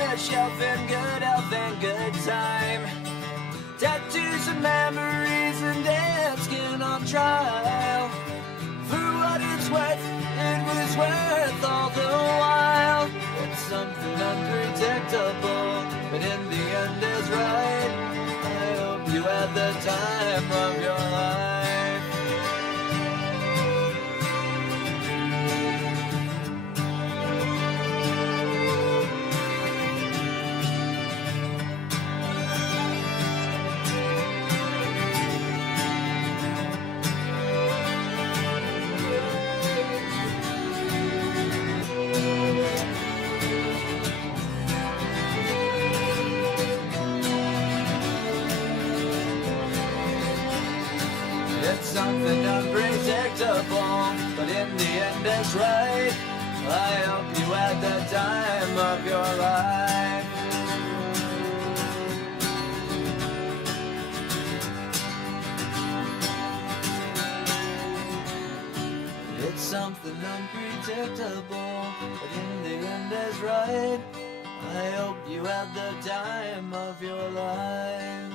on a shelf in good health and good time. Tattoos and memories and dead skin on trial. For what it's worth, it was worth all the while. It's something unpredictable, but in the end is right. I hope you had the time of your life. Something unpredictable, but in the end it's right. I hope you had the time of your life. It's something unpredictable, but in the end it's right. I hope you had the time of your life.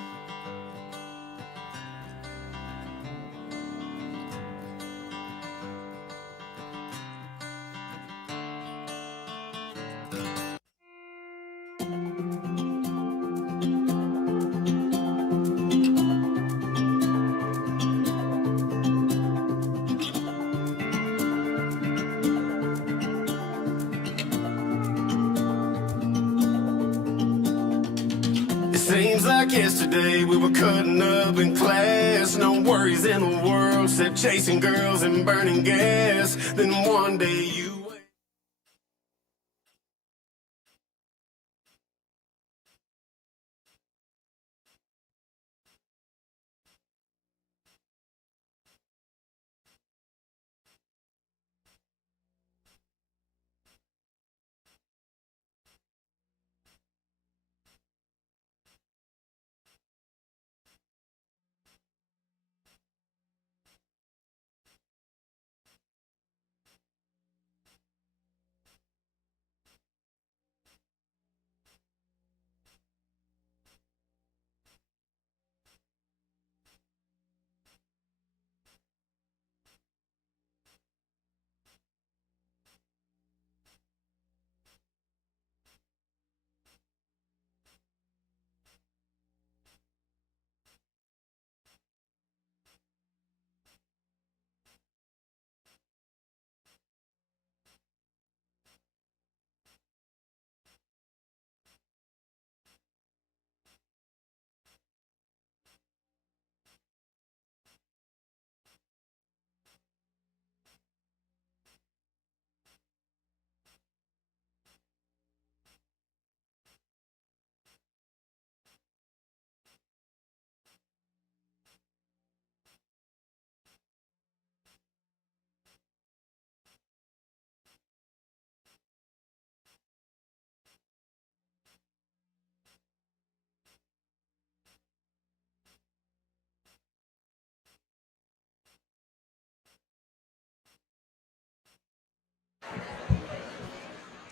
Seems like yesterday we were cutting up in class. No worries in the world except chasing girls and burning gas. Then one day you...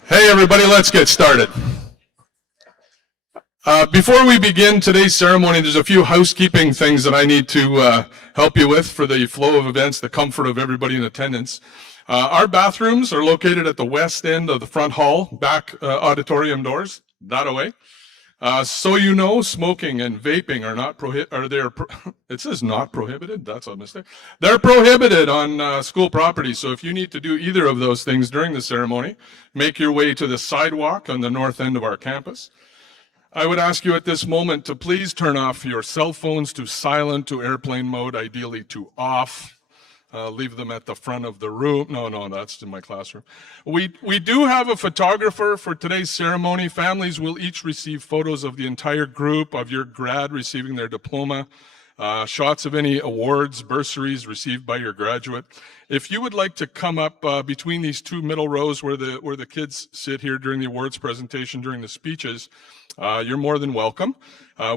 Hey everybody, let's get started. Before we begin today's ceremony, there's a few housekeeping things that I need to help you with for the flow of events, the comfort of everybody in attendance. Our bathrooms are located at the west end of the front hall, back auditorium doors, that away. So you know, smoking and vaping are not it says not prohibited, that's a mistake. They're prohibited on school property, so if you need to do either of those things during the ceremony, make your way to the sidewalk on the north end of our campus. I would ask you at this moment to please turn off your cell phones to silent, to airplane mode, ideally to off. Leave them at the front of the room. No, that's in my classroom. We do have a photographer for today's ceremony. Families will each receive photos of the entire group, of your grad receiving their diploma, shots of any awards, bursaries received by your graduate. If you would like to come up between these two middle rows where the kids sit here during the awards presentation, during the speeches, you're more than welcome.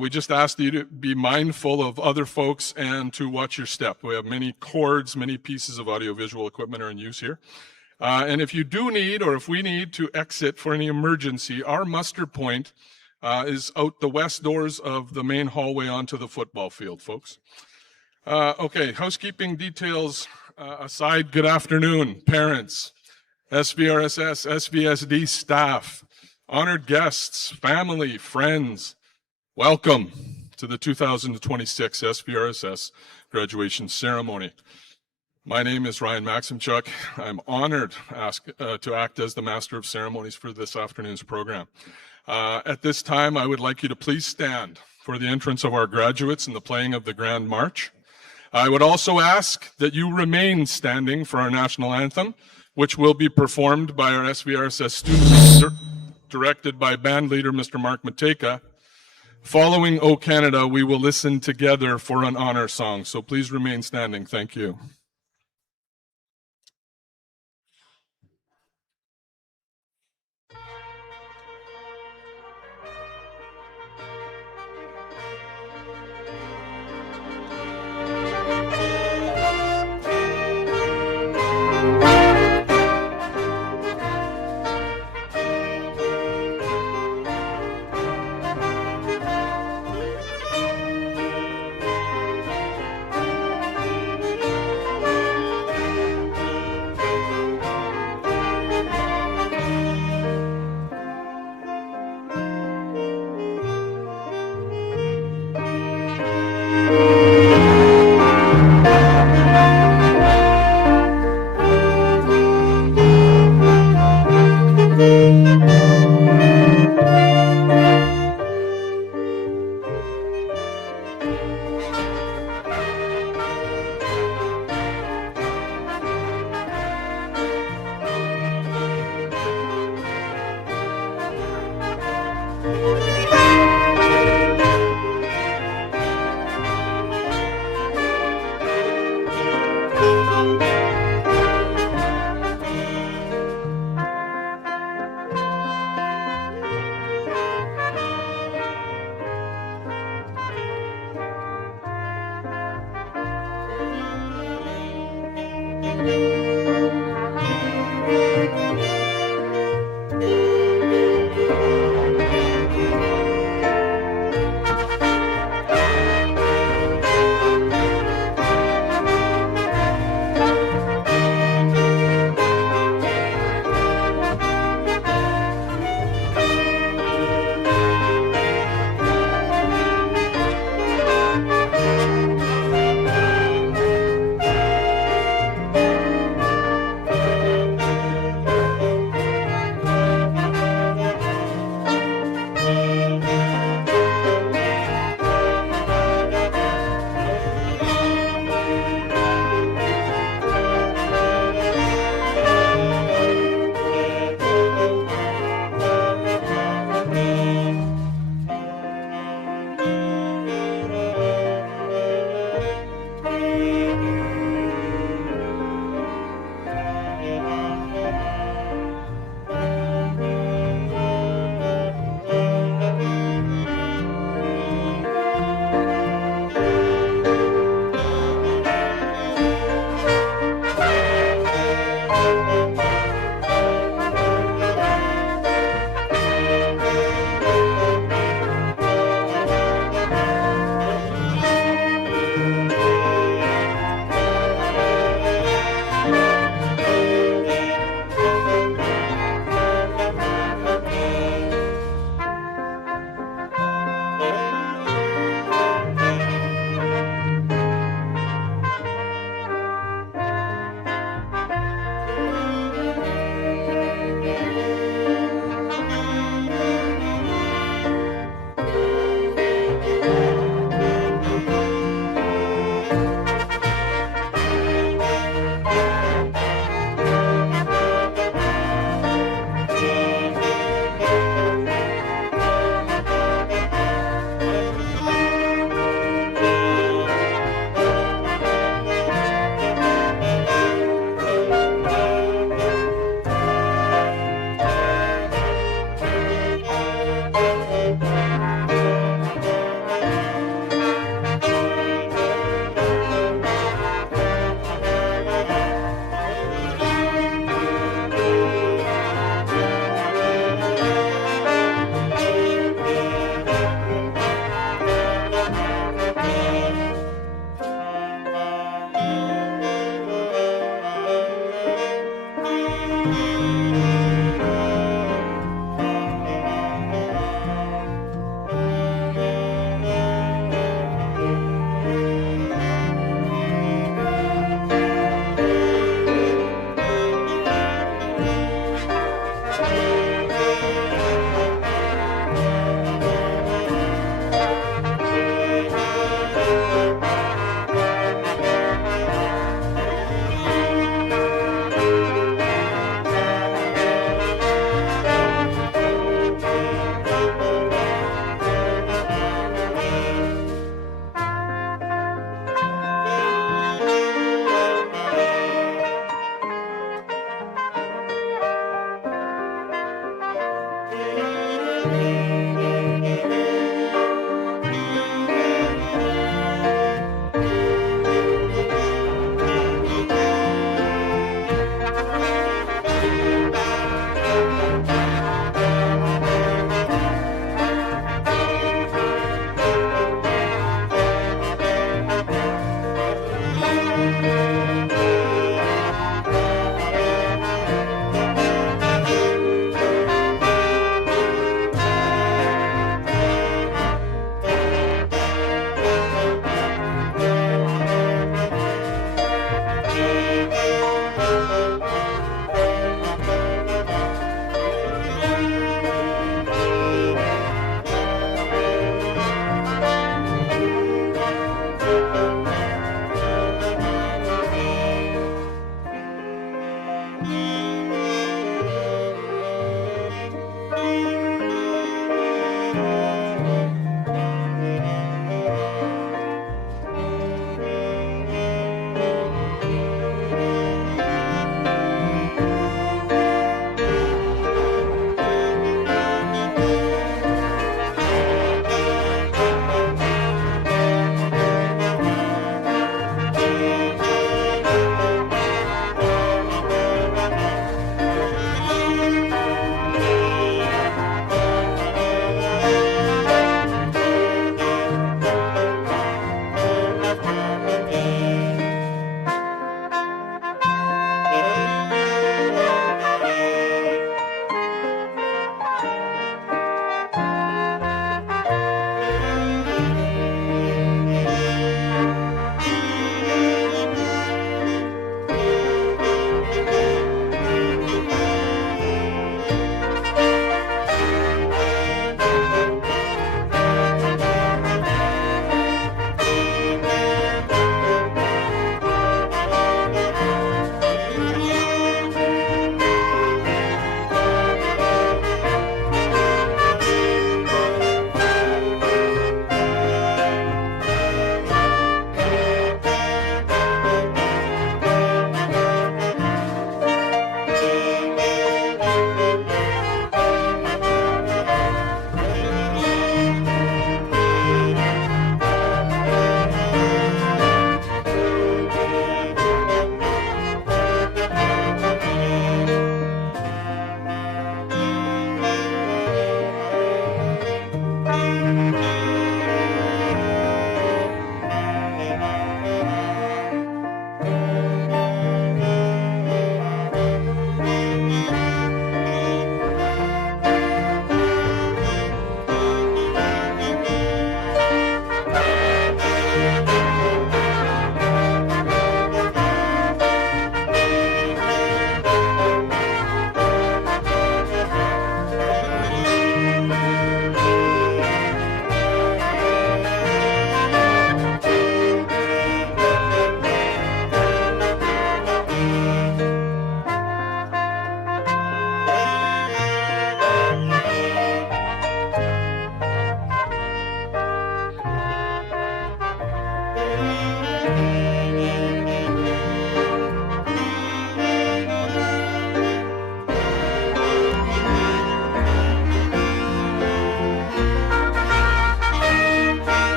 We just ask you to be mindful of other folks and to watch your step. We have many cords, many pieces of audiovisual equipment are in use here. And if you do need, or if we need to exit for any emergency, our muster point is out the west doors of the main hallway onto the football field, folks. Okay, housekeeping details aside, good afternoon, parents, SVRSS, SVSD staff, honored guests, family, friends. Welcome to the 2026 SVRSS graduation ceremony. My name is Ryan Maximchuk. I'm honored to act as the Master of Ceremonies for this afternoon's program. At this time, I would like you to please stand for the entrance of our graduates and the playing of the Grand March. I would also ask that you remain standing for our national anthem, which will be performed by our SVRSS students, directed by band leader Mr. Mark Mateka. Following O Canada, we will listen together for an honor song, so please remain standing. Thank you.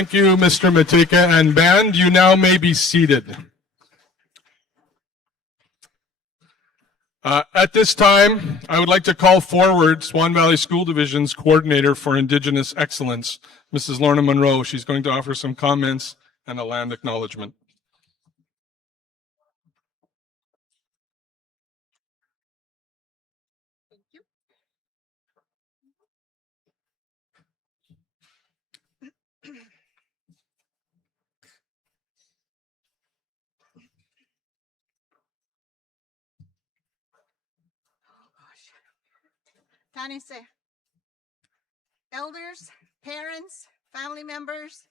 Thank you, Mr. Matika. And band, you now may be seated. At this time, I would like to call forward Swan Valley School Division's Coordinator for Indigenous Excellence, Mrs. Lorna Monroe. She's going to offer some comments and a land acknowledgement. Thank you. Tanise, elders, parents, family members,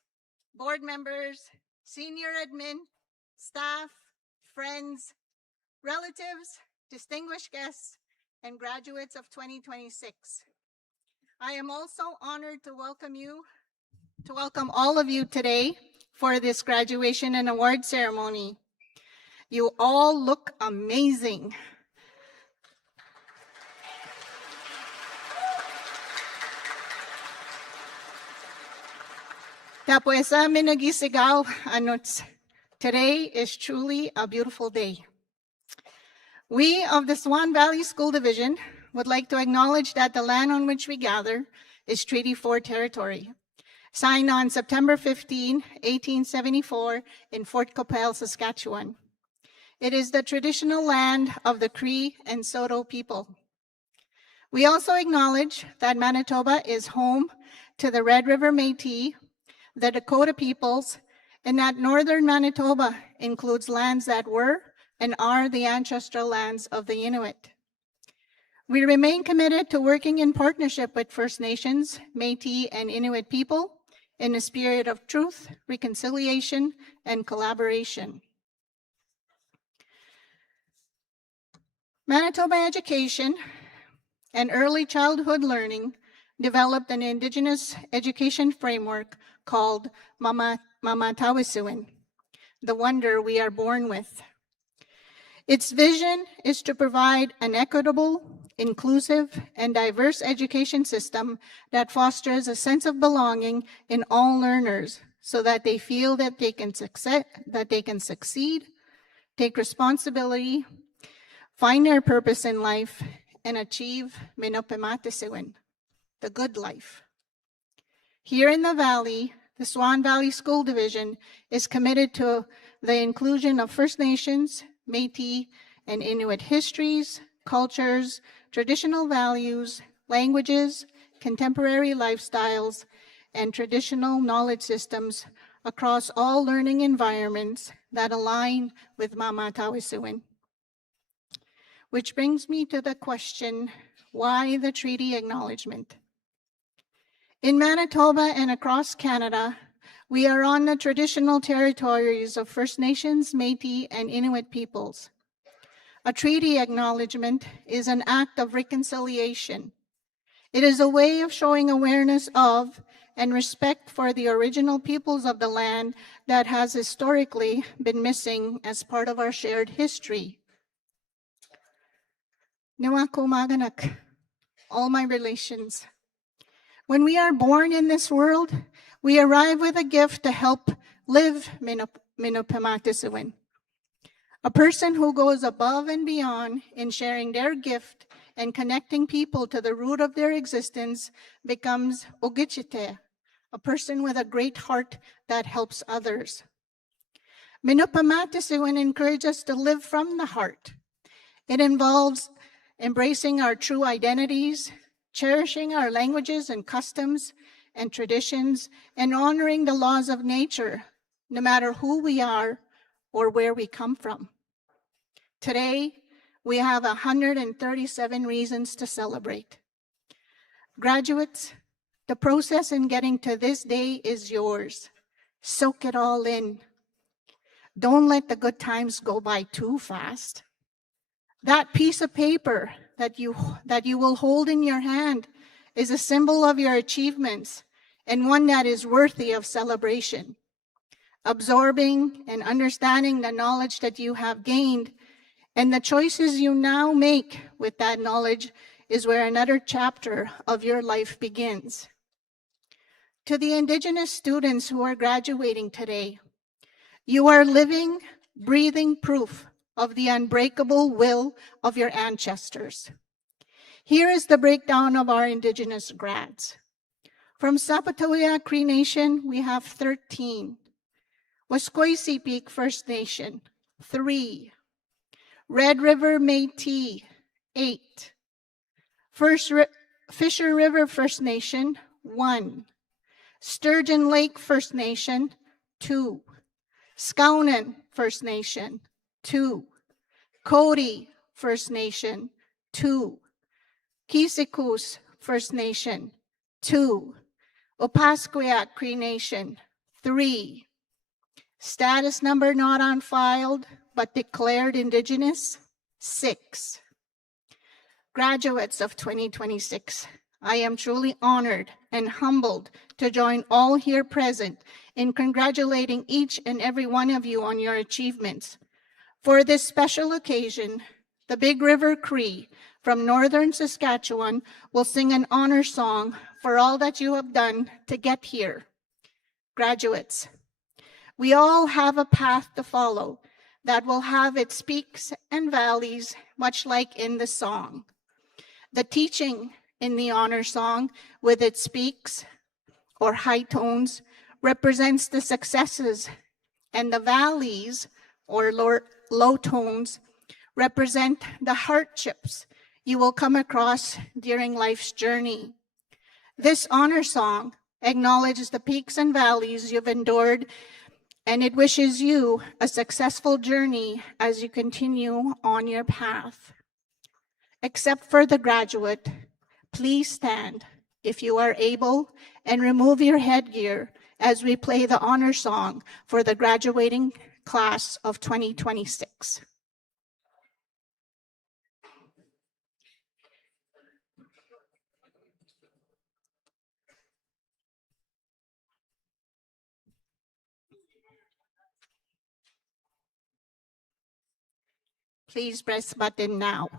board members, senior admin, staff, friends, relatives, distinguished guests, and graduates of 2026. I am also honored to welcome all of you today for this graduation and award ceremony. You all look amazing. Tapos amin nagisigaw, today is truly a beautiful day. We of the Swan Valley School Division would like to acknowledge that the land on which we gather is Treaty 4 territory, signed on September 15, 1874 in Fort Qu'Appelle, Saskatchewan. It is the traditional land of the Cree and Saulteaux people. We also acknowledge that Manitoba is home to the Red River Métis, the Dakota peoples, and that northern Manitoba includes lands that were and are the ancestral lands of the Inuit. We remain committed to working in partnership with First Nations, Métis, and Inuit people in a spirit of truth, reconciliation, and collaboration. Manitoba Education and Early Childhood Learning developed an Indigenous education framework called Mamatawisuin, the wonder we are born with. Its vision is to provide an equitable, inclusive, and diverse education system that fosters a sense of belonging in all learners so that they feel that they can succeed, take responsibility, find their purpose in life, and achieve Minopamatisiwin, the good life. Here in the Valley, the Swan Valley School Division is committed to the inclusion of First Nations, Métis, and Inuit histories, cultures, traditional values, languages, contemporary lifestyles, and traditional knowledge systems across all learning environments that align with Mamatawisuin. Which brings me to the question, why the treaty acknowledgement? In Manitoba and across Canada, we are on the traditional territories of First Nations, Métis, and Inuit peoples. A treaty acknowledgement is an act of reconciliation. It is a way of showing awareness of and respect for the original peoples of the land that has historically been missing as part of our shared history. Niwakumaganak, all my relations. When we are born in this world, we arrive with a gift to help live Minopamatisiwin. A person who goes above and beyond in sharing their gift and connecting people to the root of their existence becomes Ogichite, a person with a great heart that helps others. Minopamatisiwin encourages us to live from the heart. It involves embracing our true identities, cherishing our languages and customs and traditions, and honoring the laws of nature, no matter who we are or where we come from. Today, we have 137 reasons to celebrate. Graduates, the process in getting to this day is yours. Soak it all in. Don't let the good times go by too fast. That piece of paper that you will hold in your hand is a symbol of your achievements and one that is worthy of celebration. Absorbing and understanding the knowledge that you have gained and the choices you now make with that knowledge is where another chapter of your life begins. To the Indigenous students who are graduating today, you are living, breathing proof of the unbreakable will of your ancestors. Here is the breakdown of our Indigenous grads. From Sapatoya Cree Nation, we have 13. Wascoysi Peak First Nation, 3. Red River Métis, 8. Fisher River First Nation, 1. Sturgeon Lake First Nation, 2. Skownan First Nation, 2. Cody First Nation, 2. Kisikus First Nation, 2. Opaskwayak Cree Nation, 3. Status number not on filed, but declared Indigenous, 6. Graduates of 2026, I am truly honored and humbled to join all here present in congratulating each and every one of you on your achievements. For this special occasion, the Big River Cree from Northern Saskatchewan will sing an honor song for all that you have done to get here. Graduates, we all have a path to follow that will have its peaks and valleys, much like in the song. The teaching in the honor song, with its peaks or high tones, represents the successes, and the valleys or low tones represent the hardships you will come across during life's journey. This honor song acknowledges the peaks and valleys you've endured, and it wishes you a successful journey as you continue on your path. Except for the graduate, please stand if you are able and remove your headgear as we play the honor song for the graduating class of 2026. Please press button now.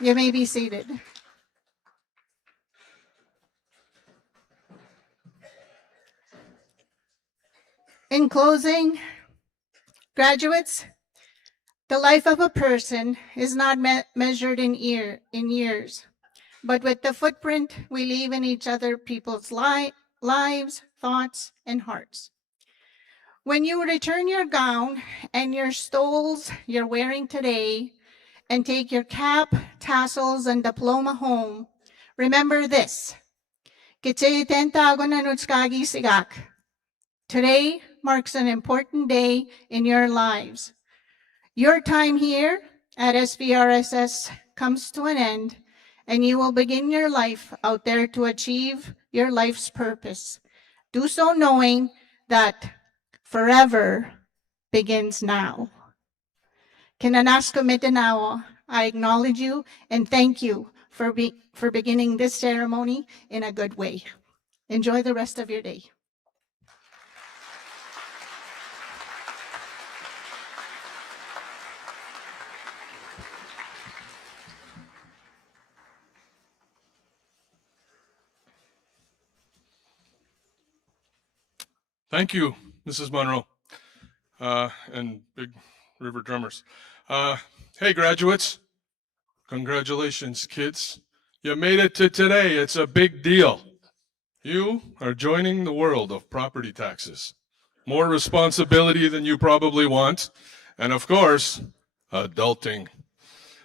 You may be seated. In closing, graduates, the life of a person is not measured in years, but with the footprint we leave in each other people's lives, thoughts, and hearts. When you return your gown and your stoles you're wearing today and take your cap, tassels, and diploma home, remember this. Today marks an important day in your lives. Your time here at SVRSS comes to an end, and you will begin your life out there to achieve your life's purpose. Do so knowing that forever begins now. Kinanasko Mitanawa, I acknowledge you and thank you for beginning this ceremony in a good way. Enjoy the rest of your day. Thank you, Mrs. Monroe, and Big River Drummers. Hey, graduates. Congratulations, kids. You made it to today. It's a big deal. You are joining the world of property taxes. More responsibility than you probably want. And of course, adulting.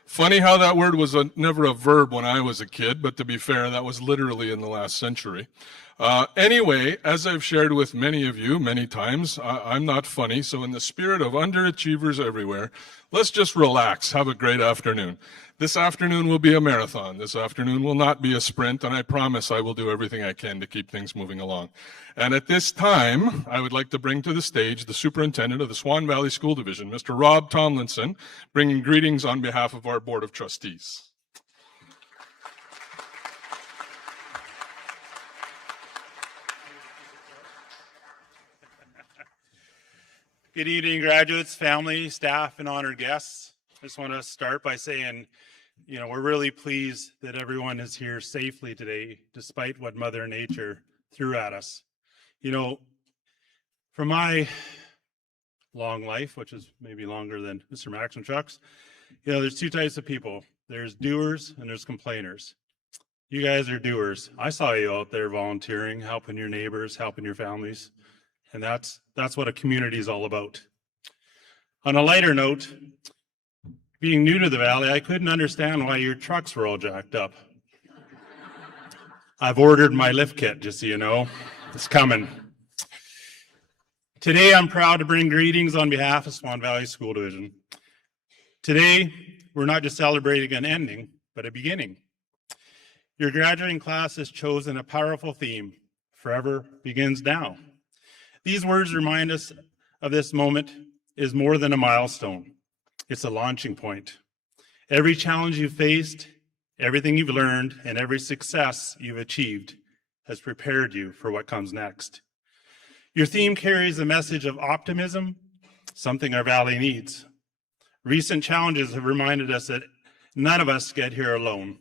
Funny how that word was never a verb when I was a kid, but to be fair, that was literally in the last century. Anyway, as I've shared with many of you many times, I'm not funny, so in the spirit of underachievers everywhere, let's just relax, have a great afternoon. This afternoon will be a marathon. This afternoon will not be a sprint, and I promise I will do everything I can to keep things moving along. And at this time, I would like to bring to the stage the superintendent of the Swan Valley School Division, Mr. Rob Tomlinson, bringing greetings on behalf of our Board of Trustees. Good evening, graduates, family, staff, and honored guests. I just want to start by saying, we're really pleased that everyone is here safely today, despite what Mother Nature threw at us. From my long life, which is maybe longer than Mr. Maxim Chuck's, there's two types of people. There's doers and there's complainers. You guys are doers. I saw you out there volunteering, helping your neighbors, helping your families. And that's what a community is all about. On a lighter note, being new to the Valley, I couldn't understand why your trucks were all jacked up. I've ordered my lift kit, just so you know. It's coming. Today, I'm proud to bring greetings on behalf of Swan Valley School Division. Today, we're not just celebrating an ending, but a beginning. Your graduating class has chosen a powerful theme, Forever Begins Now. These words remind us of this moment is more than a milestone. It's a launching point. Every challenge you've faced, everything you've learned, and every success you've achieved has prepared you for what comes next. Your theme carries a message of optimism, something our valley needs. Recent challenges have reminded us that none of us get here alone.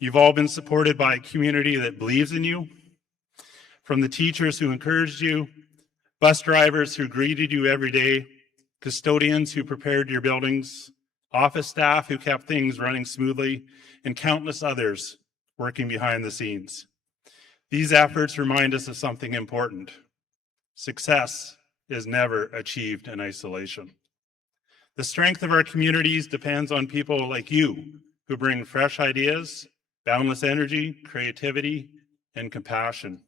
You've all been supported by a community that believes in you, from the teachers who encouraged you, bus drivers who greeted you every day, custodians who prepared your buildings, office staff who kept things running smoothly, and countless others working behind the scenes. These efforts remind us of something important. Success is never achieved in isolation. The strength of our communities depends on people like you who bring fresh ideas, boundless energy, creativity, and compassion.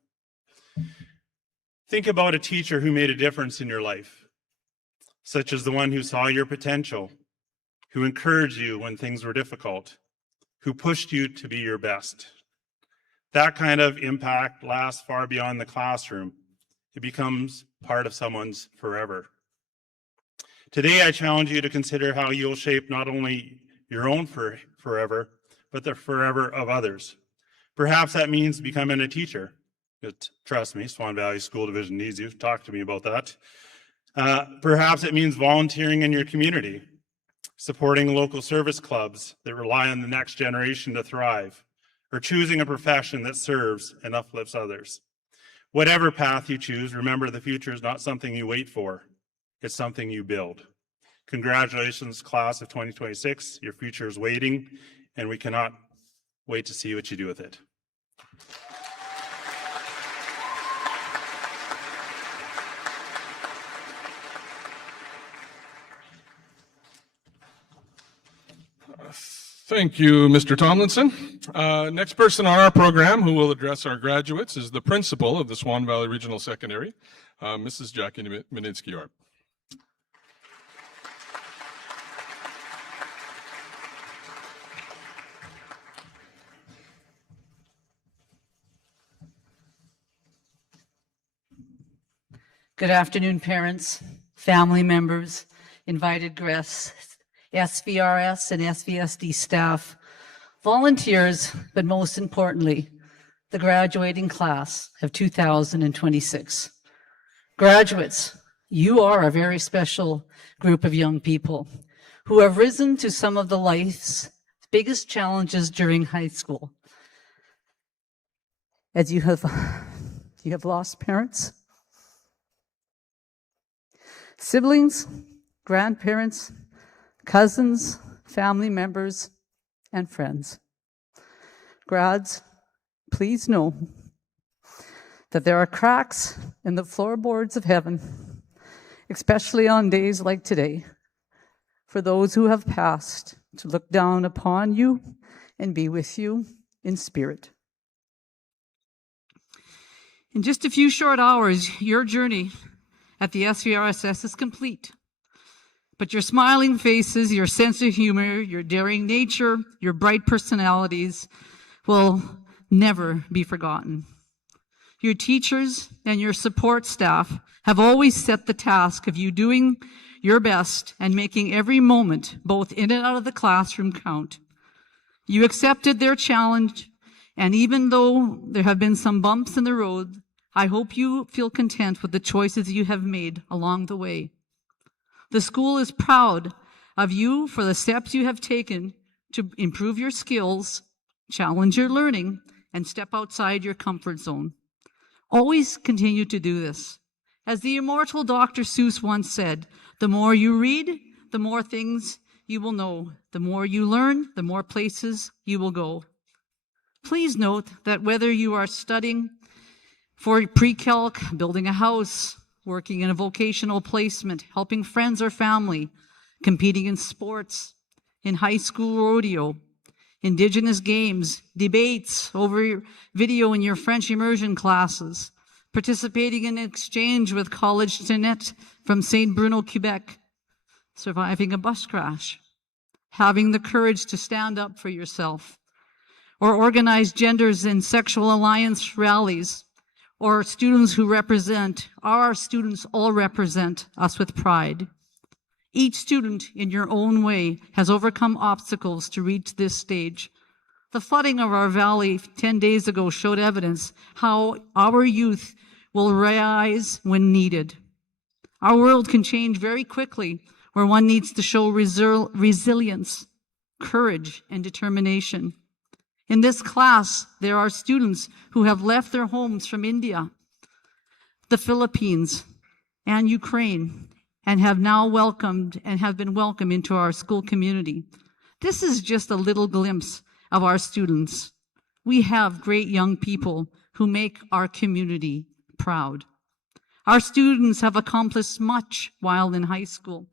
Think about a teacher who made a difference in your life, such as the one who saw your potential, who encouraged you when things were difficult, who pushed you to be your best. That kind of impact lasts far beyond the classroom. It becomes part of someone's forever. Today, I challenge you to consider how you'll shape not only your own forever, but the forever of others. Perhaps that means becoming a teacher. Trust me, Swan Valley School Division needs you. Talk to me about that. Perhaps it means volunteering in your community, supporting local service clubs that rely on the next generation to thrive, or choosing a profession that serves and uplifts others. Whatever path you choose, remember the future is not something you wait for. It's something you build. Congratulations, class of 2026. Your future is waiting, and we cannot wait to see what you do with it. Thank you, Mr. Tomlinson. Next person on our program who will address our graduates is the principal of the Swan Valley Regional Secondary, Mrs. Jackie Mininsky-Arp. Good afternoon, parents, family members, invited guests, SVRS and SVSD staff, volunteers, but most importantly, the graduating class of 2026. Graduates, you are a very special group of young people who have risen to some of the life's biggest challenges during high school. As you have lost parents, siblings, grandparents, cousins, family members, and friends. Grads, please know that there are cracks in the floorboards of heaven, especially on days like today, for those who have passed to look down upon you and be with you in spirit. In just a few short hours, your journey at the SVRSS is complete. But your smiling faces, your sense of humor, your daring nature, your bright personalities will never be forgotten. Your teachers and your support staff have always set the task of you doing your best and making every moment, both in and out of the classroom, count. You accepted their challenge, and even though there have been some bumps in the road, I hope you feel content with the choices you have made along the way. The school is proud of you for the steps you have taken to improve your skills, challenge your learning, and step outside your comfort zone. Always continue to do this. As the immortal Dr. Seuss once said, the more you read, the more things you will know. The more you learn, the more places you will go. Please note that whether you are studying for pre-calc, building a house, working in a vocational placement, helping friends or family, competing in sports, in high school rodeo, Indigenous games, debates over video in your French immersion classes, participating in an exchange with College Tenet from St. Bruno, Quebec, surviving a bus crash, having the courage to stand up for yourself, or organize genders and sexual alliance rallies, or students who represent, our students all represent us with pride. Each student in your own way has overcome obstacles to reach this stage. The flooding of our valley 10 days ago showed evidence how our youth will rise when needed. Our world can change very quickly where one needs to show resilience, courage, and determination. In this class, there are students who have left their homes from India, the Philippines, and Ukraine, and have now welcomed and have been welcomed into our school community. This is just a little glimpse of our students. We have great young people who make our community proud. Our students have accomplished much while in high school.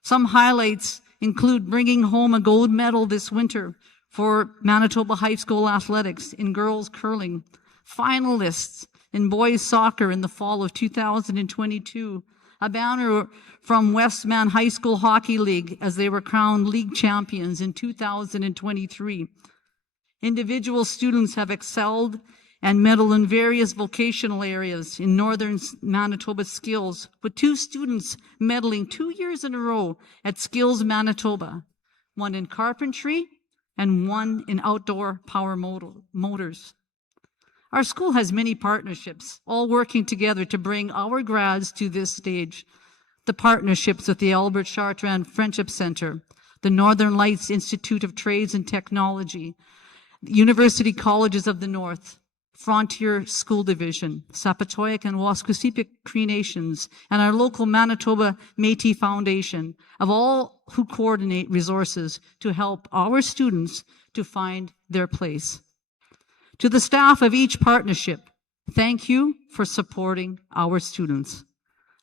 Some highlights include bringing home a gold medal this winter for Manitoba High School athletics in girls curling, finalists in boys soccer in the fall of 2022, a banner from Westman High School Hockey League as they were crowned league champions in 2023. Individual students have excelled and medaled in various vocational areas in northern Manitoba Skills, with 2 students medaling 2 years in a row at Skills Manitoba, one in carpentry and one in outdoor power motors. Our school has many partnerships, all working together to bring our grads to this stage. The partnerships with the Albert Chartrand Friendship Center, the Northern Lights Institute of Trades and Technology, University Colleges of the North, Frontier School Division, Sapatoyak and Wascusipik Cree Nations, and our local Manitoba Métis Foundation, of all who coordinate resources to help our students to find their place. To the staff of each partnership, thank you for supporting our students.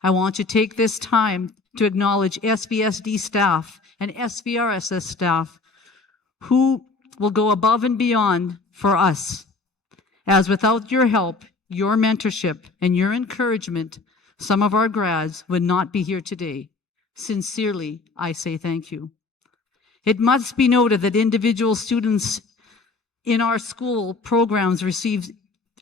I want to take this time to acknowledge SVSD staff and SVRSS staff who will go above and beyond for us, as without your help, your mentorship, and your encouragement, some of our grads would not be here today. Sincerely, I say thank you. It must be noted that individual students in our school programs receive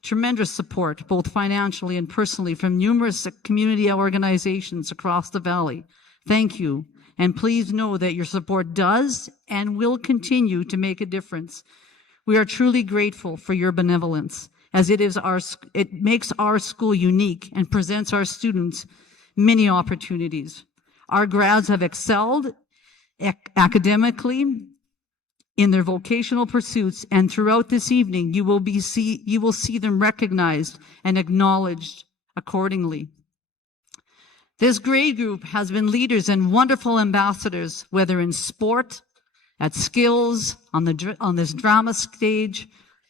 tremendous support, both financially and personally, from numerous community organizations across the valley. Thank you, and please know that your support does and will continue to make a difference. We are truly grateful for your benevolence, as it makes our school unique and presents our students many opportunities. Our grads have excelled academically in their vocational pursuits, and throughout this evening, you will see them recognized and acknowledged accordingly. This grade group has been leaders and wonderful ambassadors, whether in sport, at Skills, on this drama stage,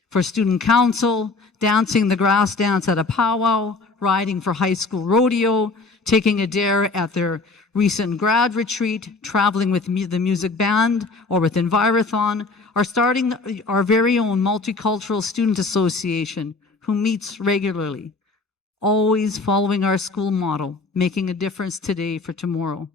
for student council, dancing the grass dance at a powwow, riding for high school rodeo, taking a dare at their recent grad retreat, traveling with the music band or with Envirothon, or starting our very own multicultural student association who meets regularly, always following our school motto, making a difference today for tomorrow.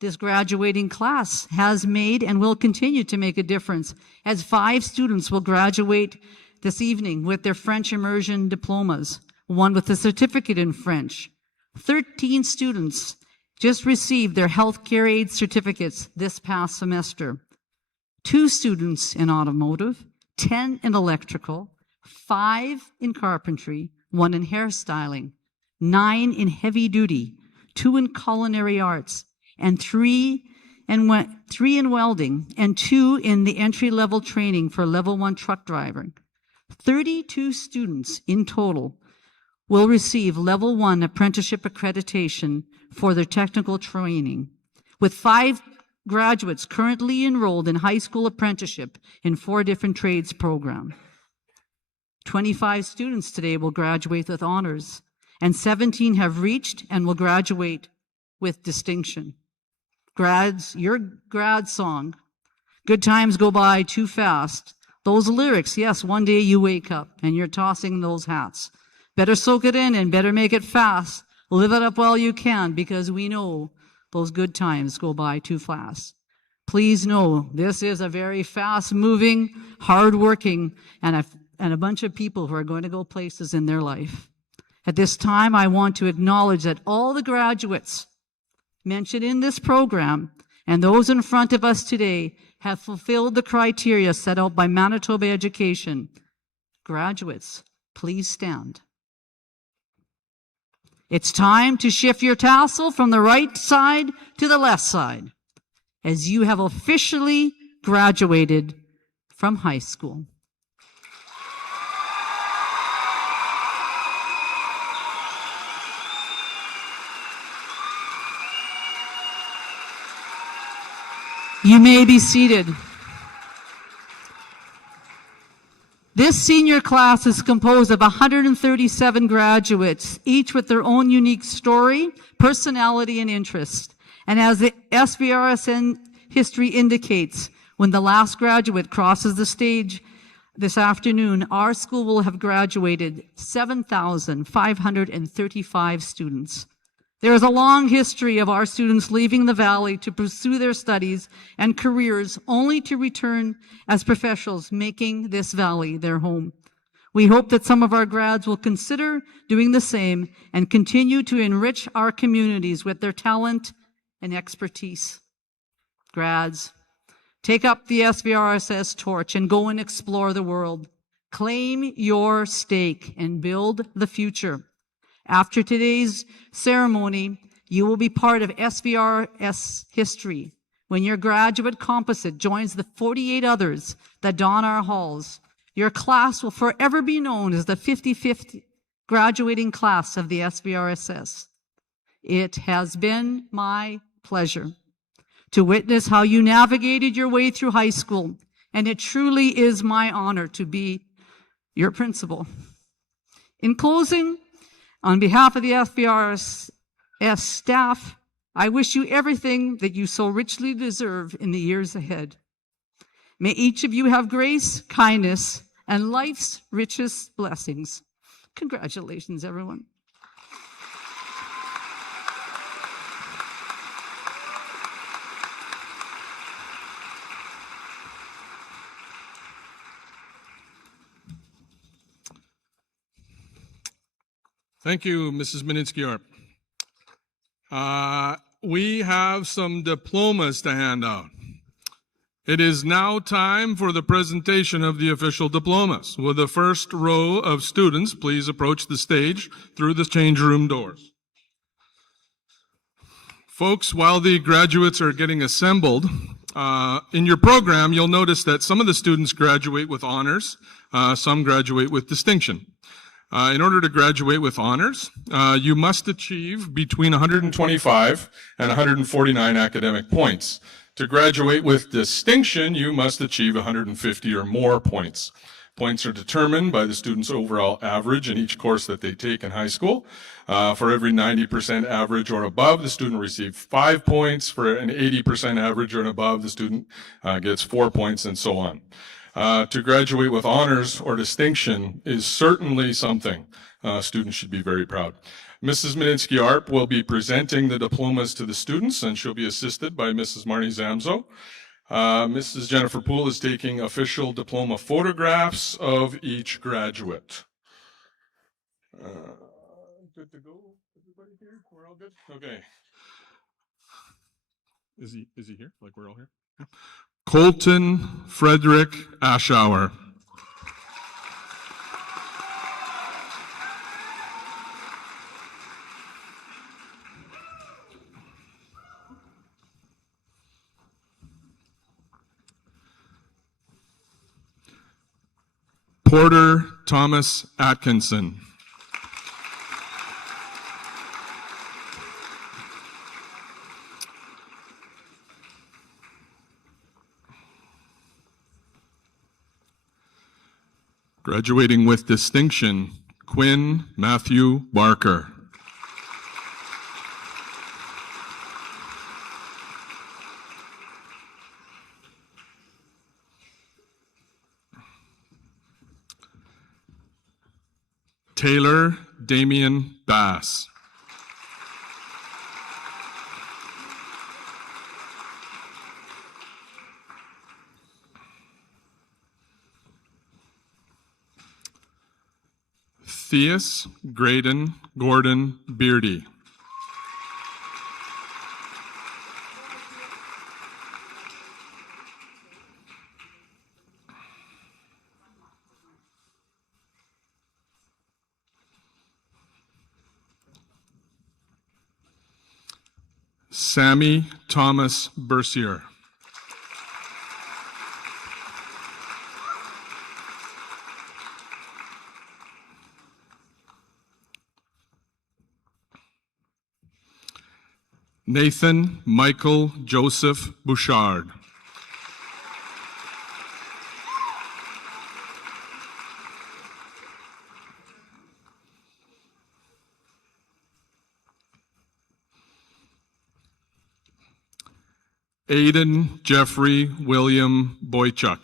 This graduating class has made and will continue to make a difference, as 5 students will graduate this evening with their French immersion diplomas, one with a certificate in French. 13 students just received their healthcare aid certificates this past semester. 2 students in automotive, 10 in electrical, 5 in carpentry, 1 in hairstyling, 9 in heavy duty, 2 in culinary arts, and 3 in welding, and 2 in the entry-level training for level 1 truck driving. 32 students in total will receive level 1 apprenticeship accreditation for their technical training, with 5 graduates currently enrolled in high school apprenticeship in 4 different trades programs. 25 students today will graduate with honors, and 17 have reached and will graduate with distinction. Grads, your grad song, "Good Times Go By Too Fast," those lyrics, yes, one day you wake up and you're tossing those hats. Better soak it in and better make it fast. Live it up while you can, because we know those good times go by too fast. Please know this is a very fast-moving, hard-working, and a bunch of people who are going to go places in their life. At this time, I want to acknowledge that all the graduates mentioned in this program and those in front of us today have fulfilled the criteria set out by Manitoba Education. Graduates, please stand. It's time to shift your tassel from the right side to the left side, as you have officially graduated from high school. You may be seated. This senior class is composed of 137 graduates, each with their own unique story, personality, and interest. And as the SVRSN history indicates, when the last graduate crosses the stage this afternoon, our school will have graduated 7,535 students. There is a long history of our students leaving the Valley to pursue their studies and careers only to return as professionals, making this Valley their home. We hope that some of our grads will consider doing the same and continue to enrich our communities with their talent and expertise. Grads, take up the SVRSS torch and go and explore the world. Claim your stake and build the future. After today's ceremony, you will be part of SVRS history when your graduate composite joins the 48 others that don our halls. Your class will forever be known as the 55th graduating class of the SVRSS. It has been my pleasure to witness how you navigated your way through high school, and it truly is my honor to be your principal. In closing, on behalf of the SVRSS staff, I wish you everything that you so richly deserve in the years ahead. May each of you have grace, kindness, and life's richest blessings. Congratulations, everyone. Thank you, Mrs. Mininsky-Arp. We have some diplomas to hand out. It is now time for the presentation of the official diplomas. Will the first row of students please approach the stage through the change room doors? Folks, while the graduates are getting assembled, in your program, you'll notice that some of the students graduate with honors, some graduate with distinction. In order to graduate with honors, you must achieve between 125 and 149 academic points. To graduate with distinction, you must achieve 150 or more points. Points are determined by the student's overall average in each course that they take in high school. For every 90% average or above, the student receives 5 points. For an 80% average or above, the student gets 4 points, and so on. To graduate with honors or distinction is certainly something students should be very proud. Mrs. Mininsky-Arp will be presenting the diplomas to the students, and she'll be assisted by Mrs. Marnie Zamzo. Mrs. Jennifer Poole is taking official diploma photographs of each graduate. Good to go, everybody here? We're all good? Okay. Is he here? Like we're all here? Yeah. Colton Frederick Aschauer. Porter Thomas Atkinson. Graduating with distinction, Quinn Matthew Barker. Taylor Damian Bass. Theus Graydon Gordon Beardy. Sammy Thomas Bercier. Nathan Michael Joseph Bouchard. Aiden Jeffrey William Boychuk.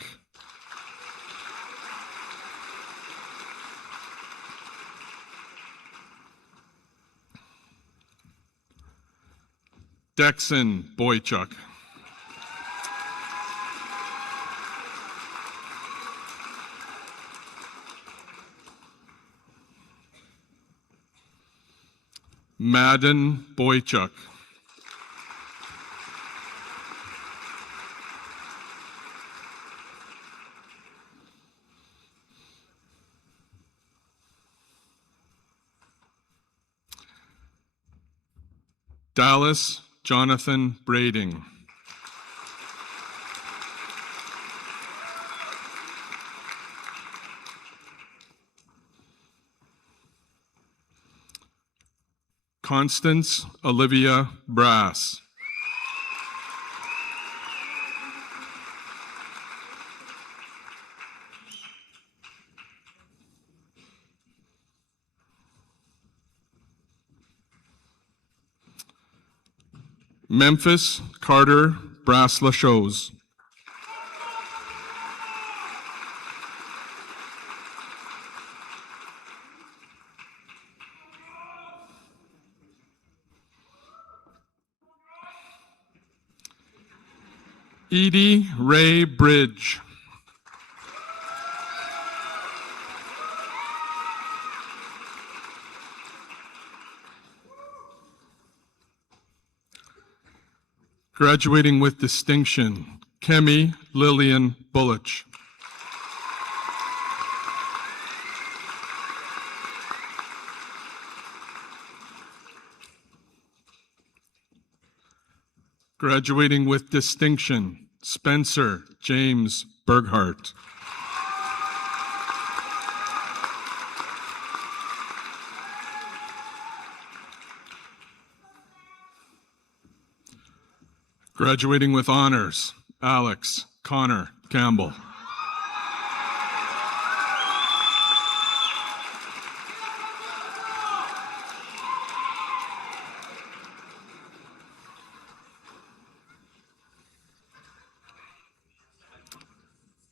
Dexon Boychuk. Madden Boychuk. Dallas Jonathan Brading. Constance Olivia Brass. Memphis Carter Brass-Lachose. Edie Ray Bridge. Graduating with distinction, Kemi Lillian Bullich. Graduating with distinction, Spencer James Berghart. Graduating with honors, Alex Connor Campbell.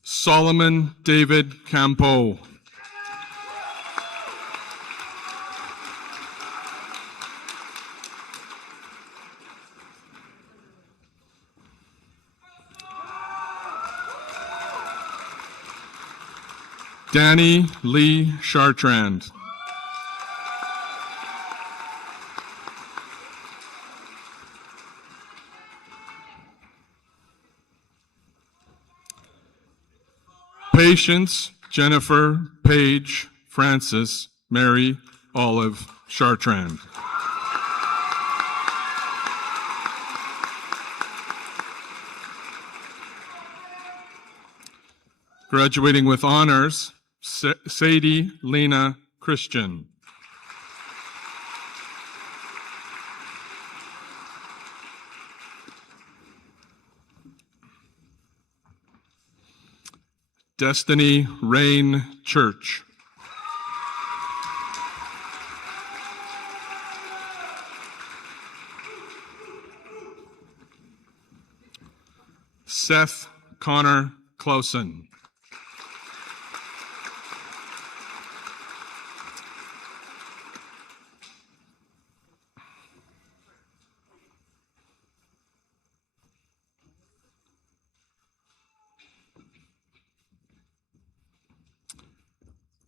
Solomon David Campo. Danny Lee Chartrand. Patience Jennifer Page Francis Mary Olive Chartrand. Graduating with honors, Sadie Lena Christian. Destiny Rain Church. Seth Connor Clausen.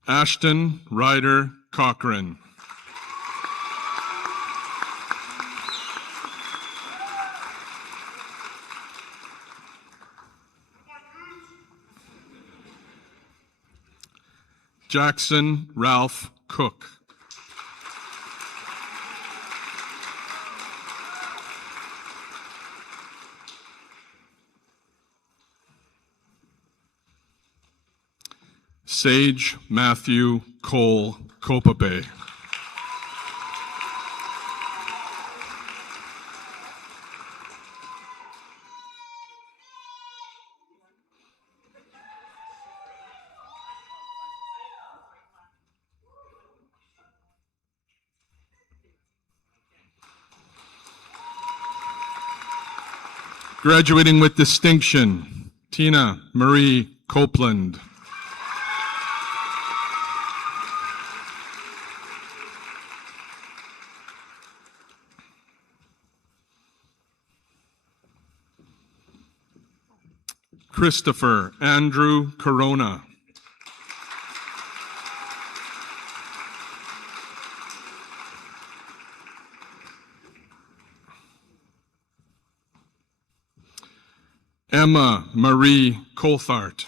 Ashton Ryder Cochran. Jackson Ralph Cook. Sage Matthew Cole Copabe. Graduating with distinction, Tina Marie Copeland. Christopher Andrew Corona. Emma Marie Colthart.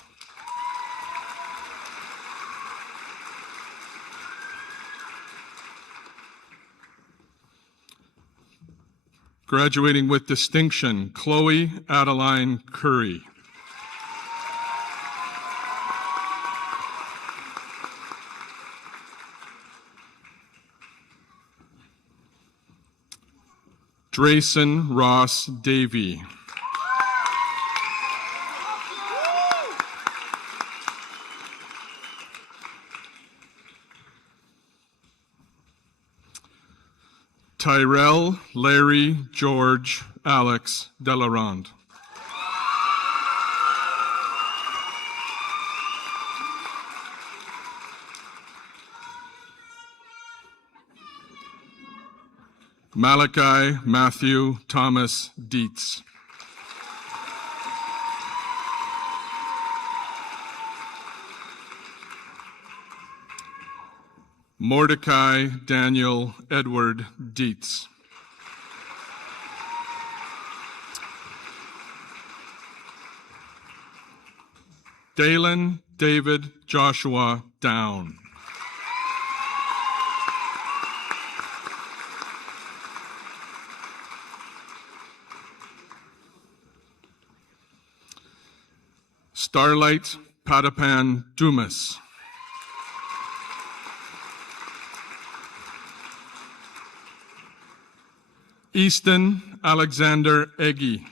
Graduating with distinction, Chloe Adeline Curry. Drayson Ross Davey. Tyrell Larry George Alex Delarond. Malachi Matthew Thomas Dietz. Mordecai Daniel Edward Dietz. Dalen David Joshua Down. Starlight Patapan Dumas. Easton Alexander Eggy.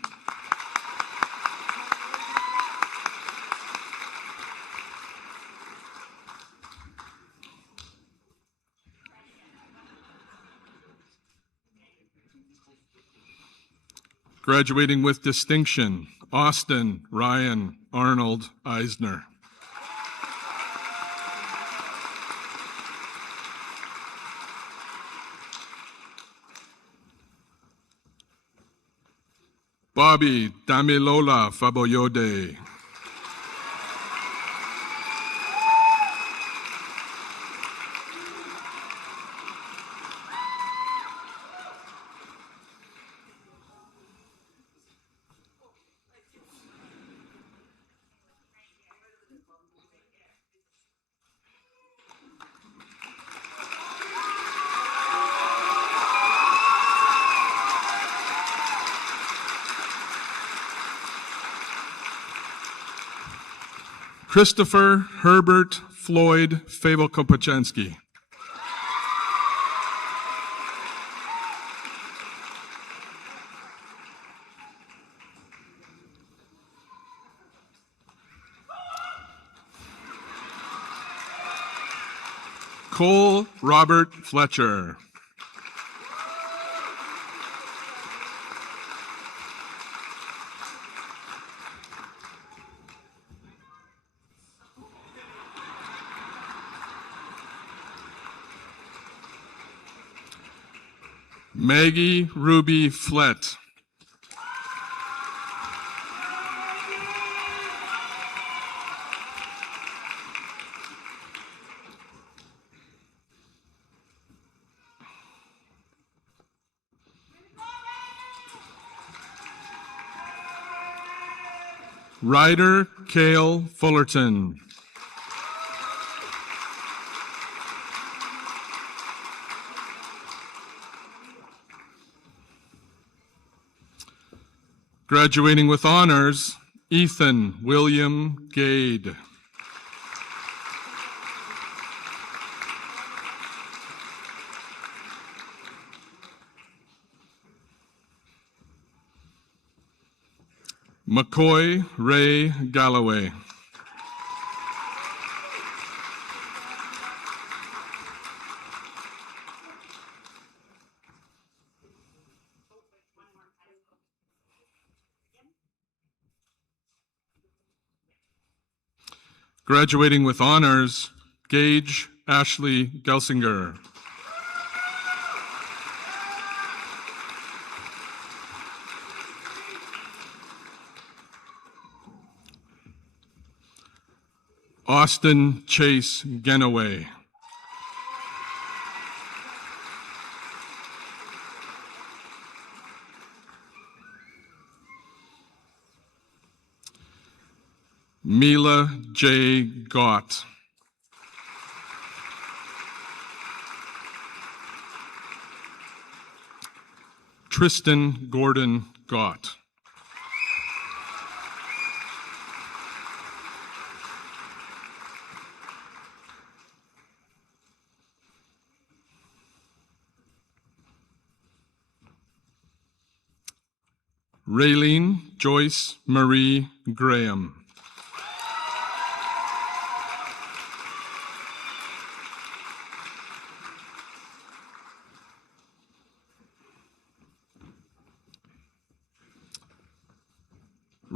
Graduating with distinction, Austin Ryan Arnold Eisner. Bobby Damilola Faboyode. Christopher Herbert Floyd Fable-Kopacensky. Cole Robert Fletcher. Maggie Ruby Flett. Ryder Cale Fullerton. Graduating with honors, Ethan William Gade. McCoy Ray Galloway. Graduating with honors, Gage Ashley Gelsinger. Austin Chase Genoway. Mila J. Gott. Tristan Gordon Gott. Raylene Joyce Marie Graham.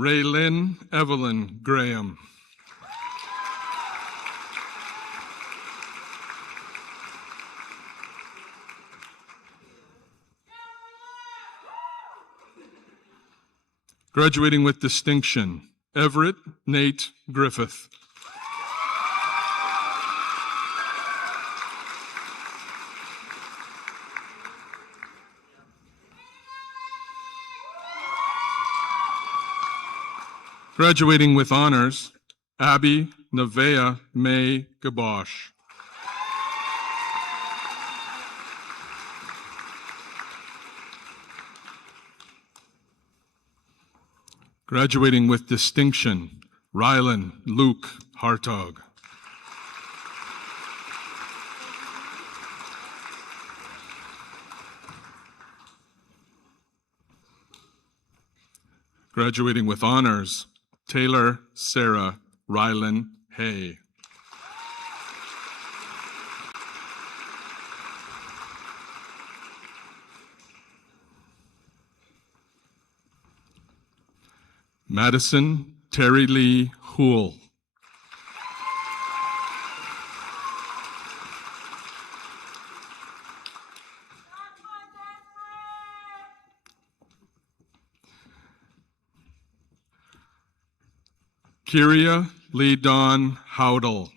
Raylyn Evelyn Graham. Graduating with distinction, Everett Nate Griffith. Graduating with honors, Abby Nevea May Gabosh. Graduating with distinction, Rylan Luke Hartog. Graduating with honors, Taylor Sarah Rylan Hay. Madison Terry Lee Houle. Kyria Lee Dawn Howdle.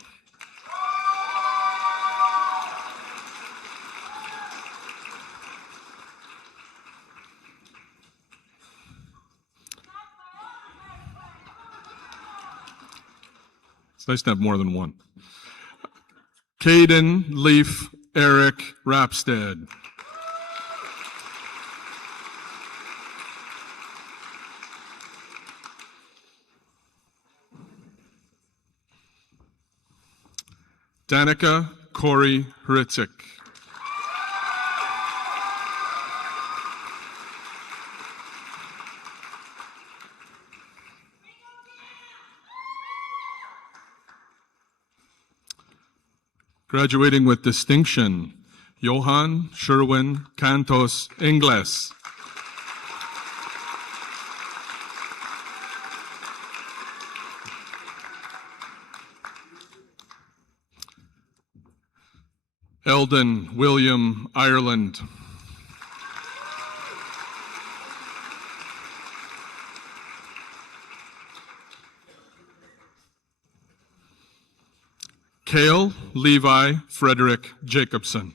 It's nice to have more than one. Caden Leaf Eric Rapstead. Danica Corey Hritzik. Graduating with distinction, Johan Sherwin Cantos Ingles. Eldon William Ireland. Cale Levi Frederick Jacobson.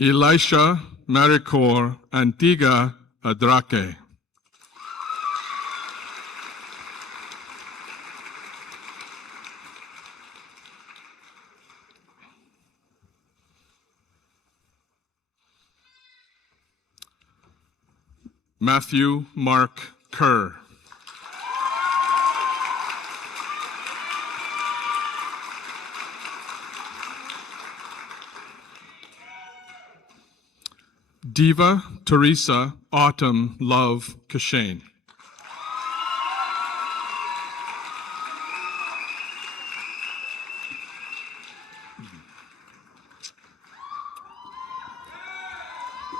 Elisha Maricor Antigua Adrake. Matthew Mark Kerr. Diva Teresa Autumn Love Kashane.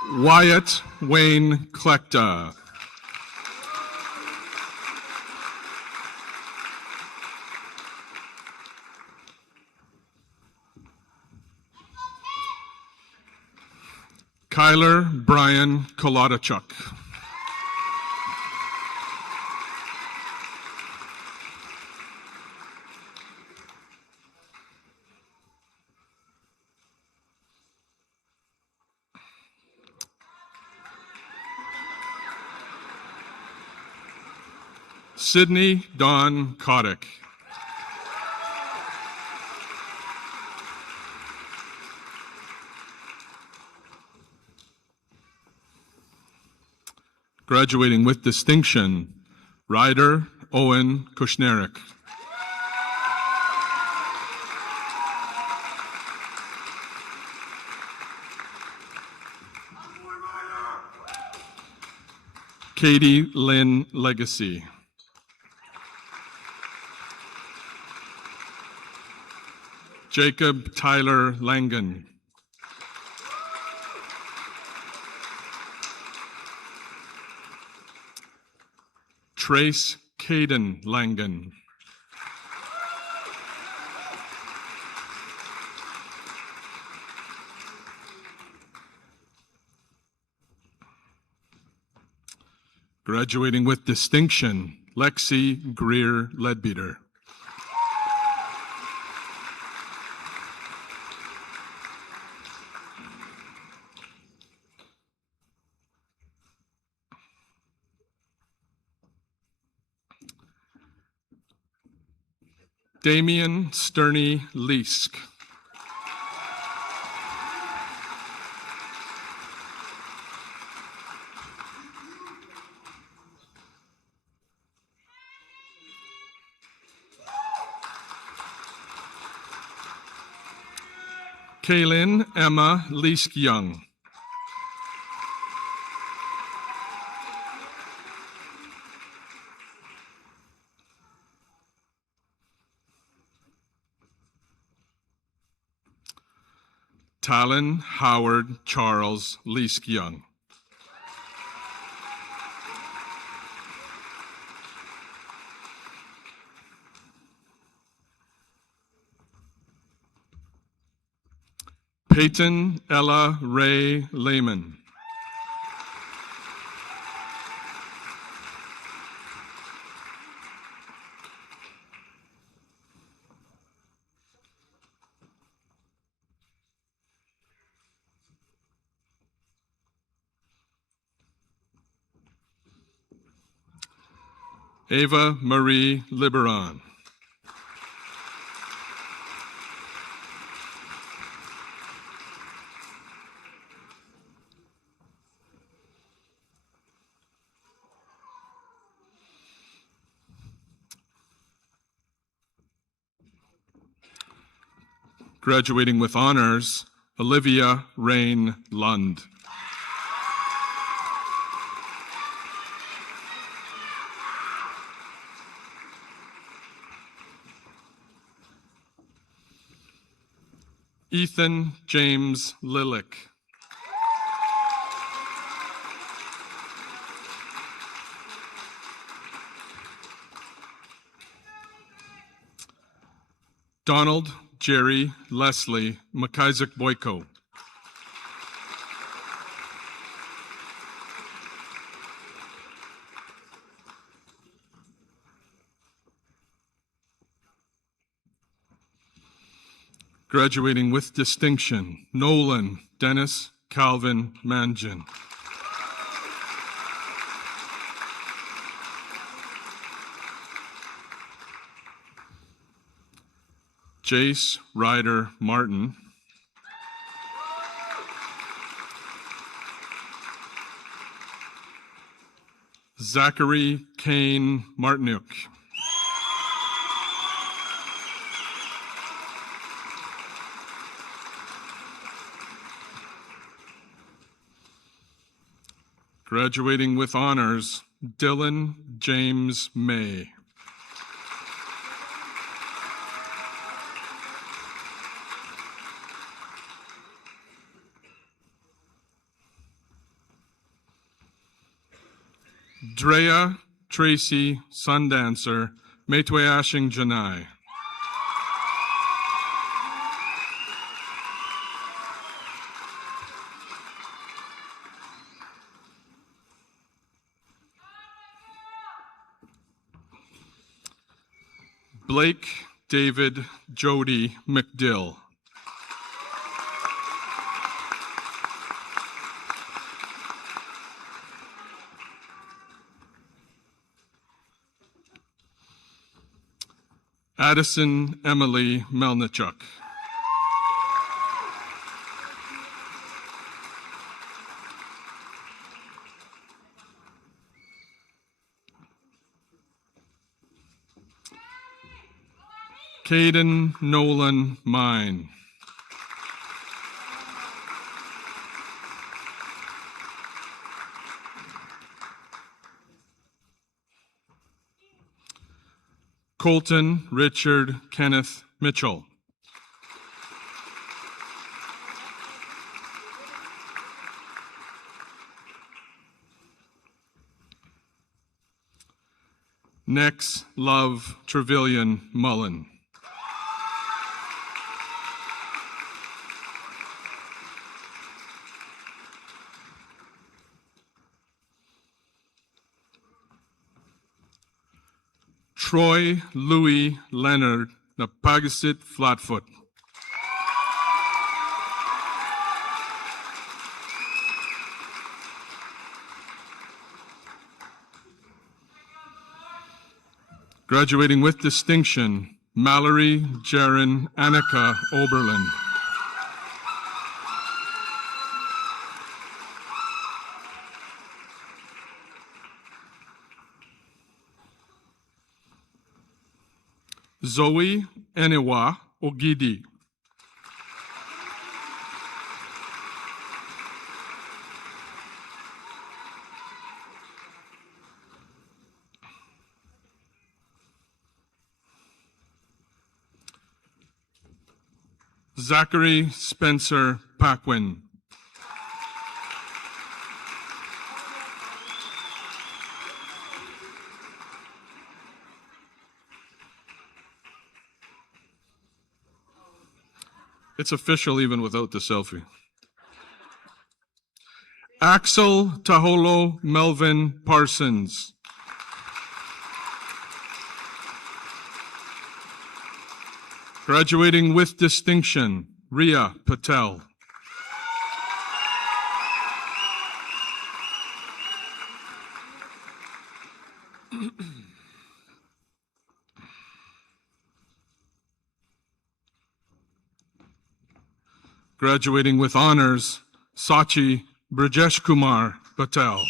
Wyatt Wayne Klekta. Kyler Brian Kolodachuk. Sydney Dawn Kotick. Graduating with distinction, Ryder Owen Kushnerik. Katie Lynn Legacy. Jacob Tyler Langan. Trace Caden Langan. Graduating with distinction, Lexi Greer Leadbeater. Damian Sterney Leask. Kaylin Emma Leask Young. Talon Howard Charles Leask Young. Peyton Ella Ray Lehman. Ava Marie Liberon. Graduating with honors, Olivia Rain Lund. Ethan James Lilick. Donald Jerry Leslie McIsaac Boyko. Graduating with distinction, Nolan Dennis Calvin Manjin. Jace Ryder Martin. Zachary Kane Martinuk. Graduating with honors, Dylan James May. Drea Tracy Sundancer, Metweashing Janai. Blake David Jody McDill. Addison Emily Melnichuk. Caden Nolan Mine. Colton Richard Kenneth Mitchell. Nex Love Trevelyan Mullen. Troy Louis Leonard Napagasit Flatfoot. Graduating with distinction, Mallory Jaron Annika Oberlin. Zoe Enewa Ogidi. Zachary Spencer Paquin. It's official even without the selfie. Axel Taholo Melvin Parsons. Graduating with distinction, Ria Patel. Graduating with honors, Sachi Brajesh Kumar Patel.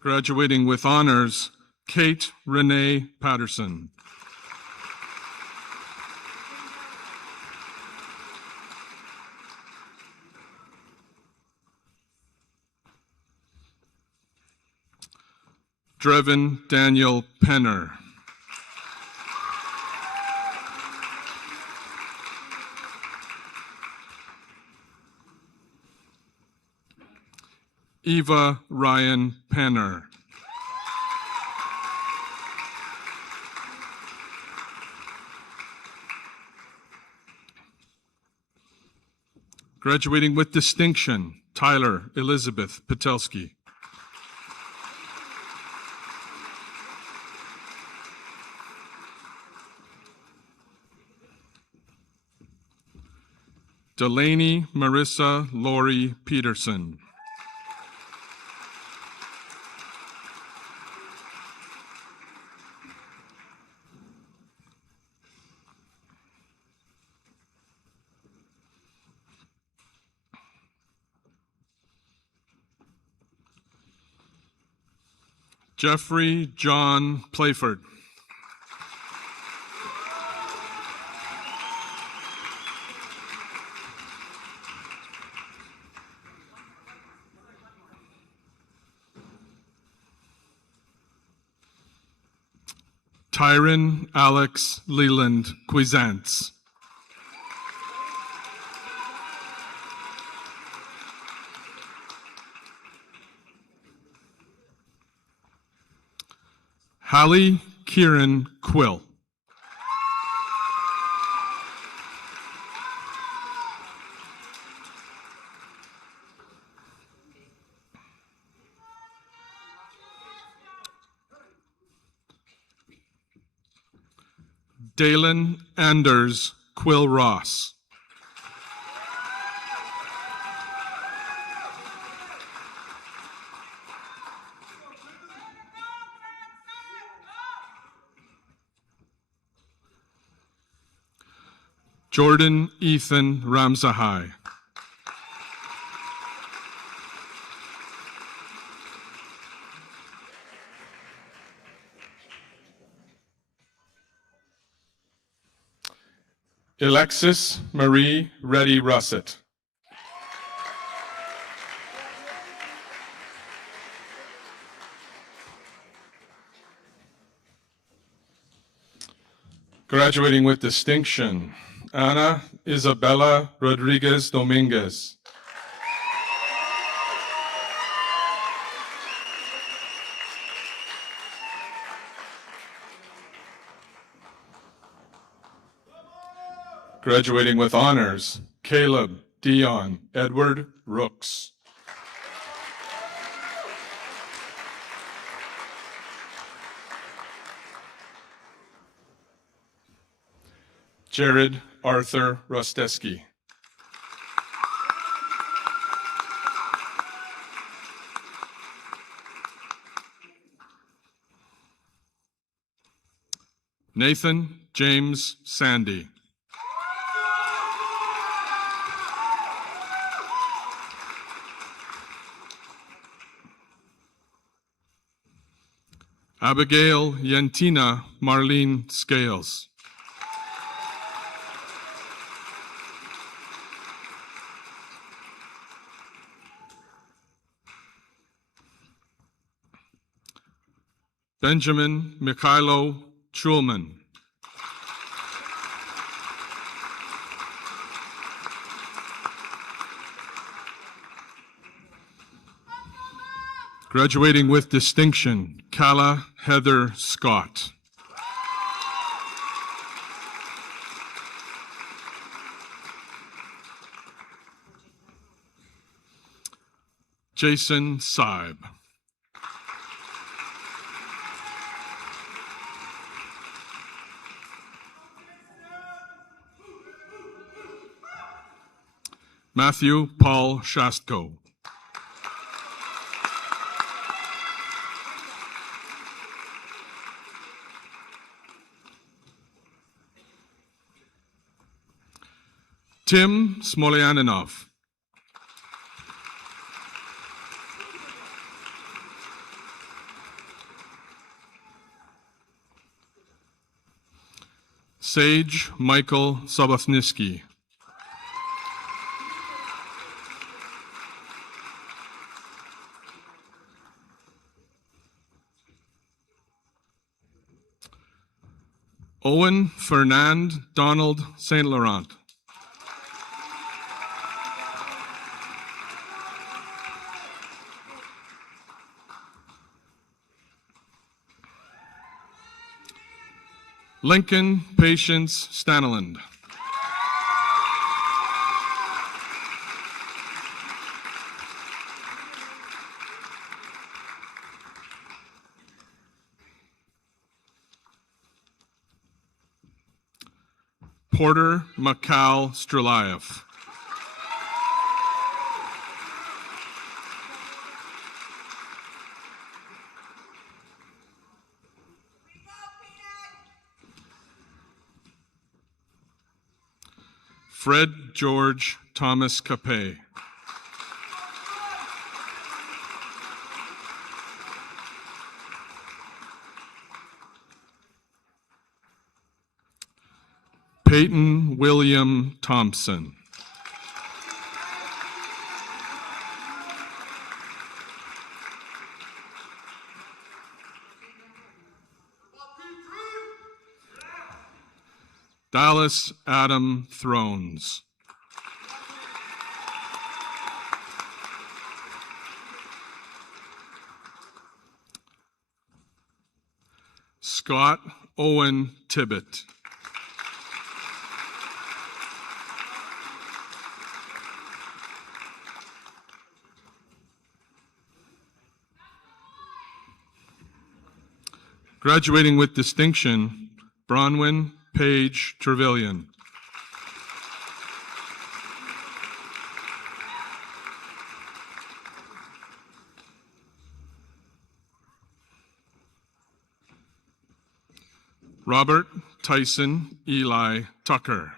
Graduating with honors, Kate Renee Patterson. Drevin Daniel Penner. Eva Ryan Penner. Graduating with distinction, Tyler Elizabeth Patelski. Delaney Marissa Lori Peterson. Jeffrey John Playford. Tyron Alex Leland Cuisance. Hallie Kieran Quill. Dalen Anders Quill Ross. Jordan Ethan Ramsahai. Alexis Marie Reddy Russett. Graduating with distinction, Ana Isabella Rodriguez Dominguez. Graduating with honors, Caleb Dion Edward Rooks. Jared Arthur Rosteski. Nathan James Sandy. Abigail Yentina Marlene Scales. Benjamin Mikhailo Chulman. Graduating with distinction, Kala Heather Scott. Jason Seib. Matthew Paul Shastko. Tim Smolyanov. Sage Michael Sobothniski. Owen Fernand Donald St. Laurent. Lincoln Patience Staneland. Porter Mikhail Strelayev. Fred George Thomas Capet. Peyton William Thompson. Dallas Adam Thrones. Scott Owen Tibbett. Graduating with distinction, Bronwyn Page Trevelyan. Robert Tyson Eli Tucker.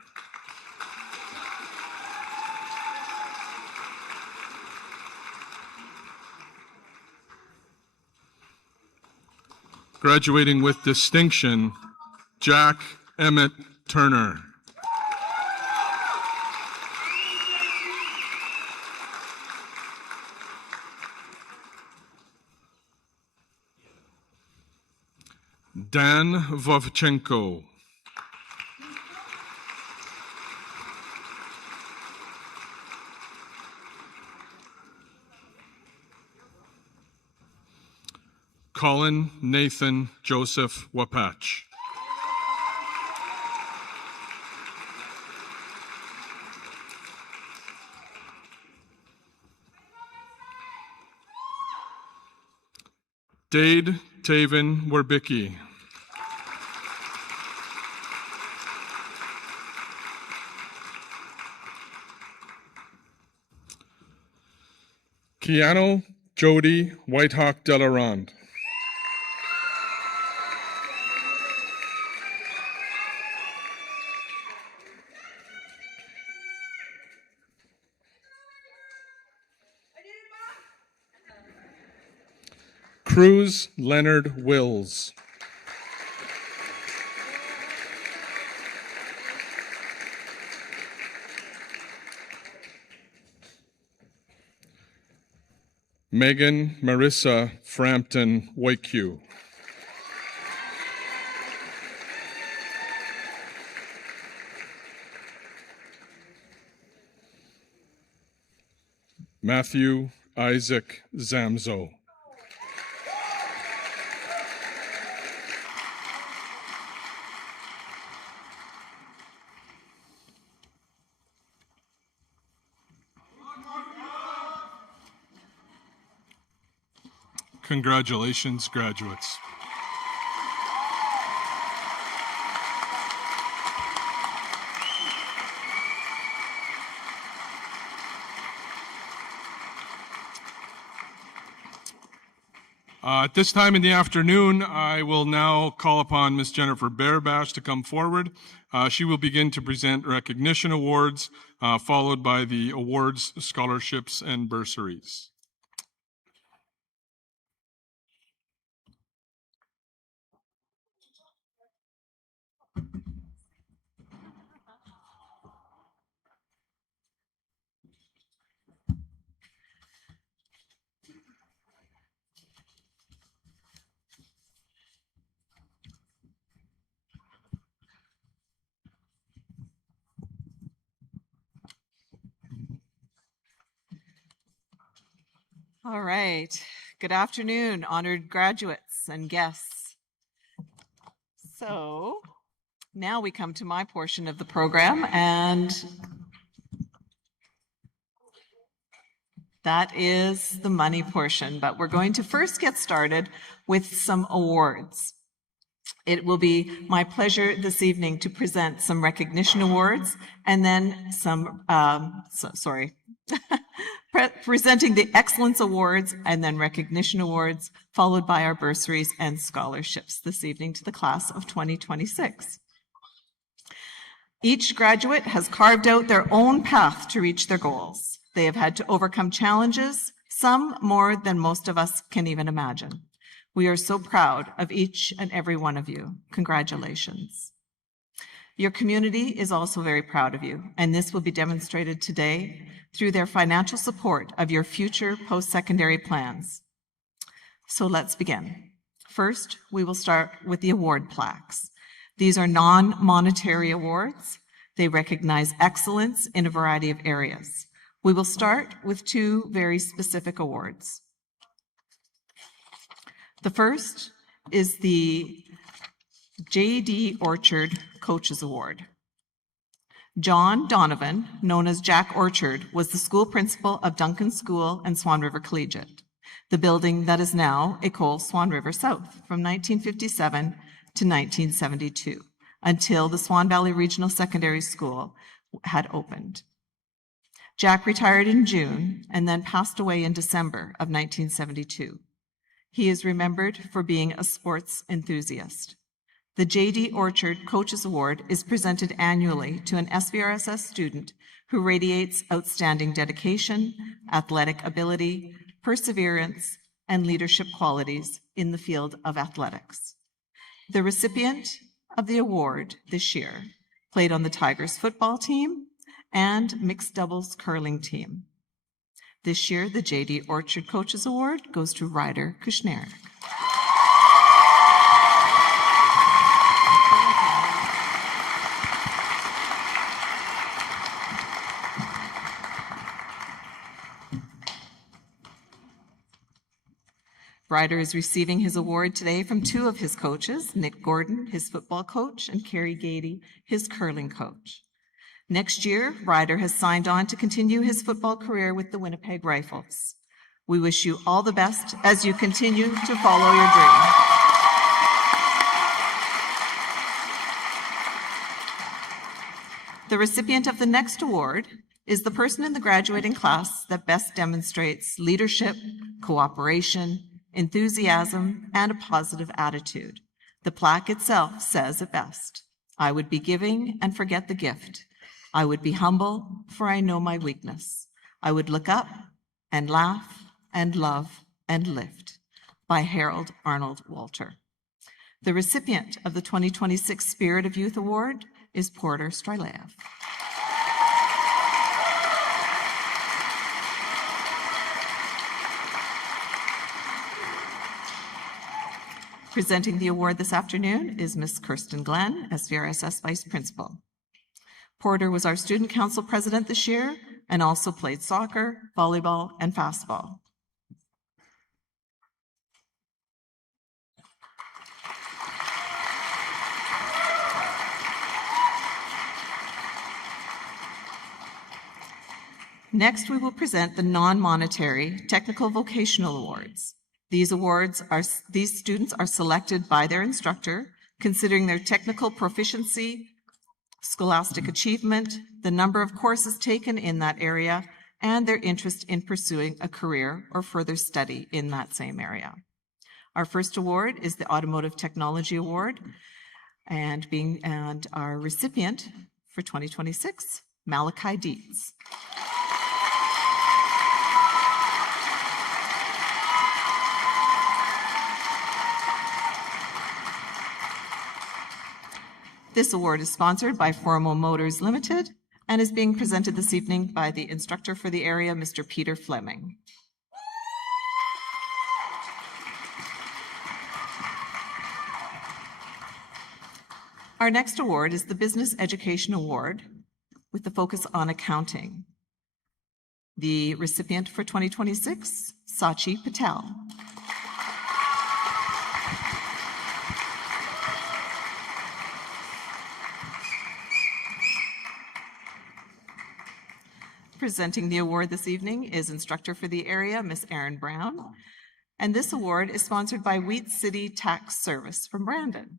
Graduating with distinction, Jack Emmett Turner. Dan Vovchenko. Colin Nathan Joseph Wapach. Dade Taven Werbicki. Keanu Jody Whitehawk Delarond. Cruz Leonard Wills. Megan Marissa Frampton Wakew. Matthew Isaac Zamzo. Congratulations, graduates. At this time in the afternoon, I will now call upon Ms. Jennifer Bearbash to come forward. She will begin to present recognition awards, followed by the awards, scholarships, and bursaries. All right. Good afternoon, honored graduates and guests. So now we come to my portion of the program, and that is the money portion. But we're going to first get started with some awards. It will be my pleasure this evening to present some recognition awards and then some, presenting the Excellence Awards and then Recognition Awards, followed by our bursaries and scholarships this evening to the class of 2026. Each graduate has carved out their own path to reach their goals. They have had to overcome challenges, some more than most of us can even imagine. We are so proud of each and every one of you. Congratulations. Your community is also very proud of you, and this will be demonstrated today through their financial support of your future post-secondary plans. So let's begin. First, we will start with the award plaques. These are non-monetary awards. They recognize excellence in a variety of areas. We will start with two very specific awards. The first is the J.D. Orchard Coaches Award. John Donovan, known as Jack Orchard, was the school principal of Duncan School and Swan River Collegiate, the building that is now École Swan River South, from 1957 to 1972, until the Swan Valley Regional Secondary School had opened. Jack retired in June and then passed away in December of 1972. He is remembered for being a sports enthusiast. The J.D. Orchard Coaches Award is presented annually to an SVRSS student who radiates outstanding dedication, athletic ability, perseverance, and leadership qualities in the field of athletics. The recipient of the award this year played on the Tigers football team and mixed doubles curling team. This year, the J.D. Orchard Coaches Award goes to Ryder Kushner. Ryder is receiving his award today from two of his coaches, Nick Gordon, his football coach, and Carrie Gady, his curling coach. Next year, Ryder has signed on to continue his football career with the Winnipeg Rifles. We wish you all the best as you continue to follow your dream. The recipient of the next award is the person in the graduating class that best demonstrates leadership, cooperation, enthusiasm, and a positive attitude. The plaque itself says it best. I would be giving and forget the gift. I would be humble, for I know my weakness. I would look up and laugh and love and lift. By Harold Arnold Walter. The recipient of the 2026 Spirit of Youth Award is Porter Strylev. Presenting the award this afternoon is Ms. Kirsten Glenn, SVRSS Vice Principal. Porter was our Student Council President this year and also played soccer, volleyball, and fastball. Next, we will present the non-monetary Technical Vocational Awards. These students are selected by their instructor, considering their technical proficiency, scholastic achievement, the number of courses taken in that area, and their interest in pursuing a career or further study in that same area. Our first award is the Automotive Technology Award, and our recipient for 2026, Malachi Dietz. This award is sponsored by Formo Motors Limited and is being presented this evening by the instructor for the area, Mr. Peter Fleming. Our next award is the Business Education Award with the focus on accounting. The recipient for 2026, Sachi Patel. Presenting the award this evening is instructor for the area, Miss Erin Brown. And this award is sponsored by Wheat City Tax Service from Brandon.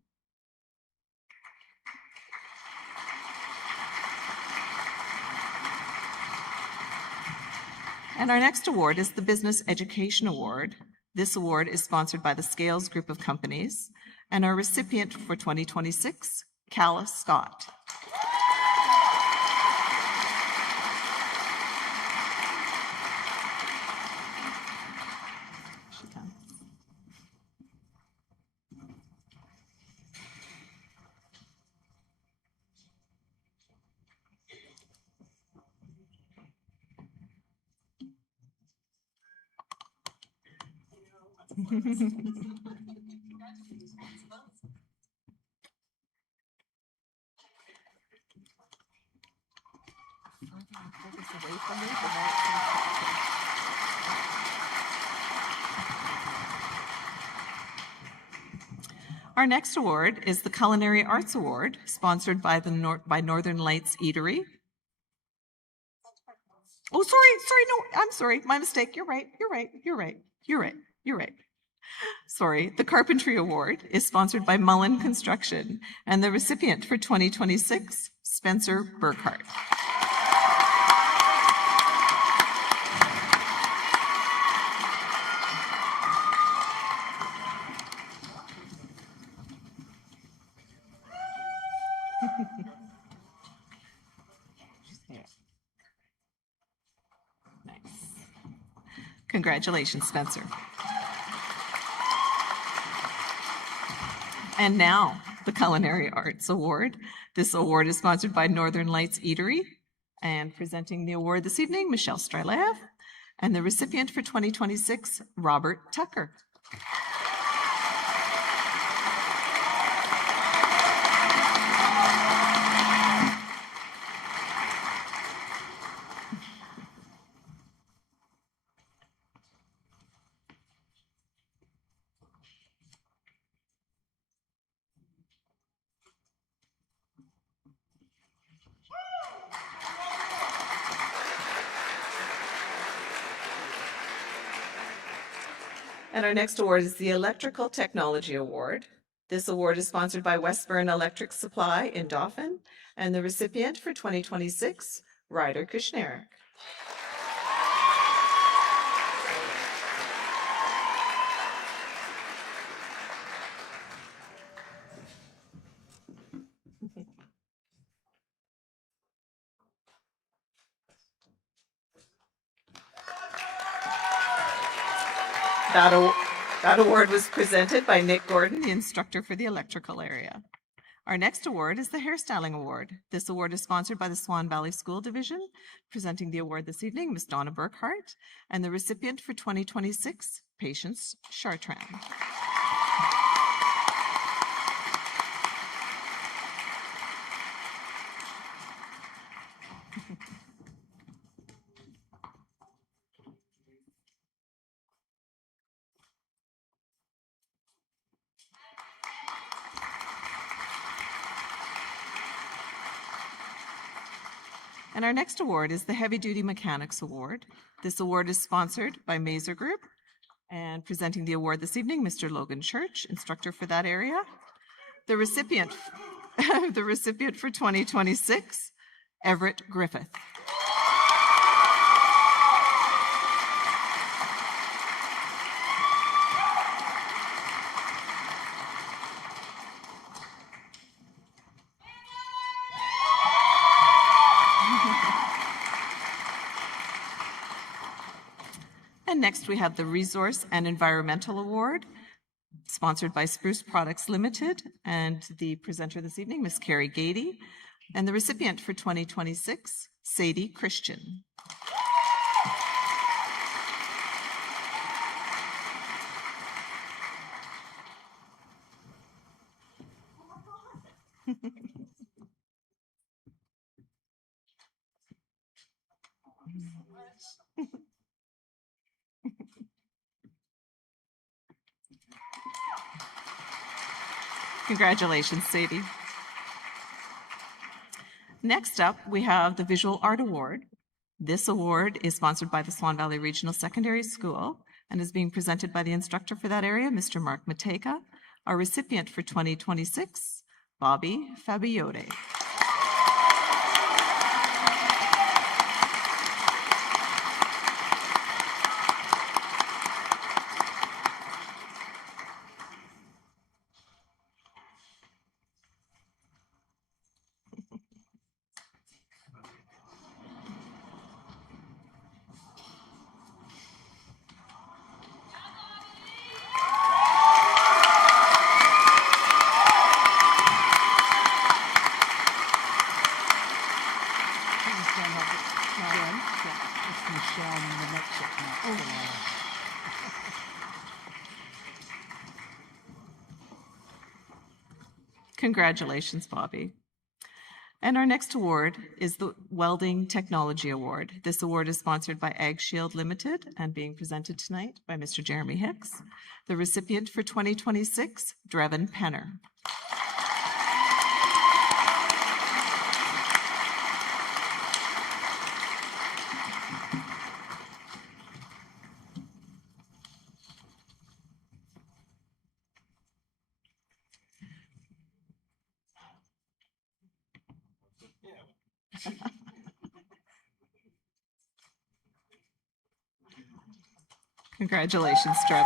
And our next award is the Business Education Award. This award is sponsored by the Scales Group of Companies. And our recipient for 2026, Calla Scott. Our next award is the Culinary Arts Award, sponsored by by Northern Lights Eatery. Oh, sorry, no, I'm sorry, my mistake. You're right. Sorry, the Carpentry Award is sponsored by Mullen Construction, and the recipient for 2026, Spencer Burkhart. Nice. Congratulations, Spencer. And now, the Culinary Arts Award. This award is sponsored by Northern Lights Eatery, and presenting the award this evening, Michelle Strelev, and the recipient for 2026, Robert Tucker. And our next award is the Electrical Technology Award. This award is sponsored by Westburn Electric Supply in Dauphin, and the recipient for 2026, Ryder Kushnerek. That award was presented by Nick Gordon, the instructor for the electrical area. Our next award is the Hairstyling Award. This award is sponsored by the Swan Valley School Division. Presenting the award this evening, Ms. Donna Burkhart, and the recipient for 2026, Patience Chartrand. And our next award is the Heavy Duty Mechanics Award. This award is sponsored by Mazer Group, and presenting the award this evening, Mr. Logan Church, instructor for that area. The recipient, the recipient for 2026, Everett Griffith. And next we have the Resource and Environmental Award, sponsored by Spruce Products Limited, and the presenter this evening, Ms. Carrie Gady, and the recipient for 2026, Sadie Christian. Congratulations, Sadie. Next up, we have the Visual Art Award. This award is sponsored by the Swan Valley Regional Secondary School and is being presented by the instructor for that area, Mr. Mark Mateka. Our recipient for 2026, Bobby Fabiote. Congratulations, Bobby. And our next award is the Welding Technology Award. This award is sponsored by Ag Shield Limited and being presented tonight by Mr. Jeremy Hicks. The recipient for 2026, Drevin Penner. Congratulations, Drevin.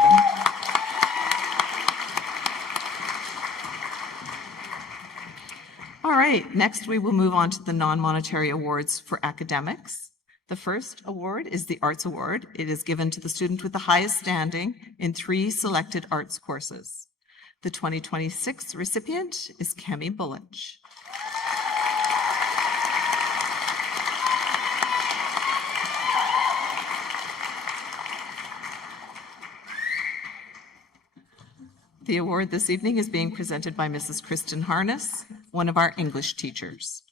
All right, next we will move on to the non-monetary awards for academics. The first award is the Arts Award. It is given to the student with the highest standing in 3 selected arts courses. The 2026 recipient is Kemi Bullich. The award this evening is being presented by Mrs. Kristen Harness, one of our English teachers.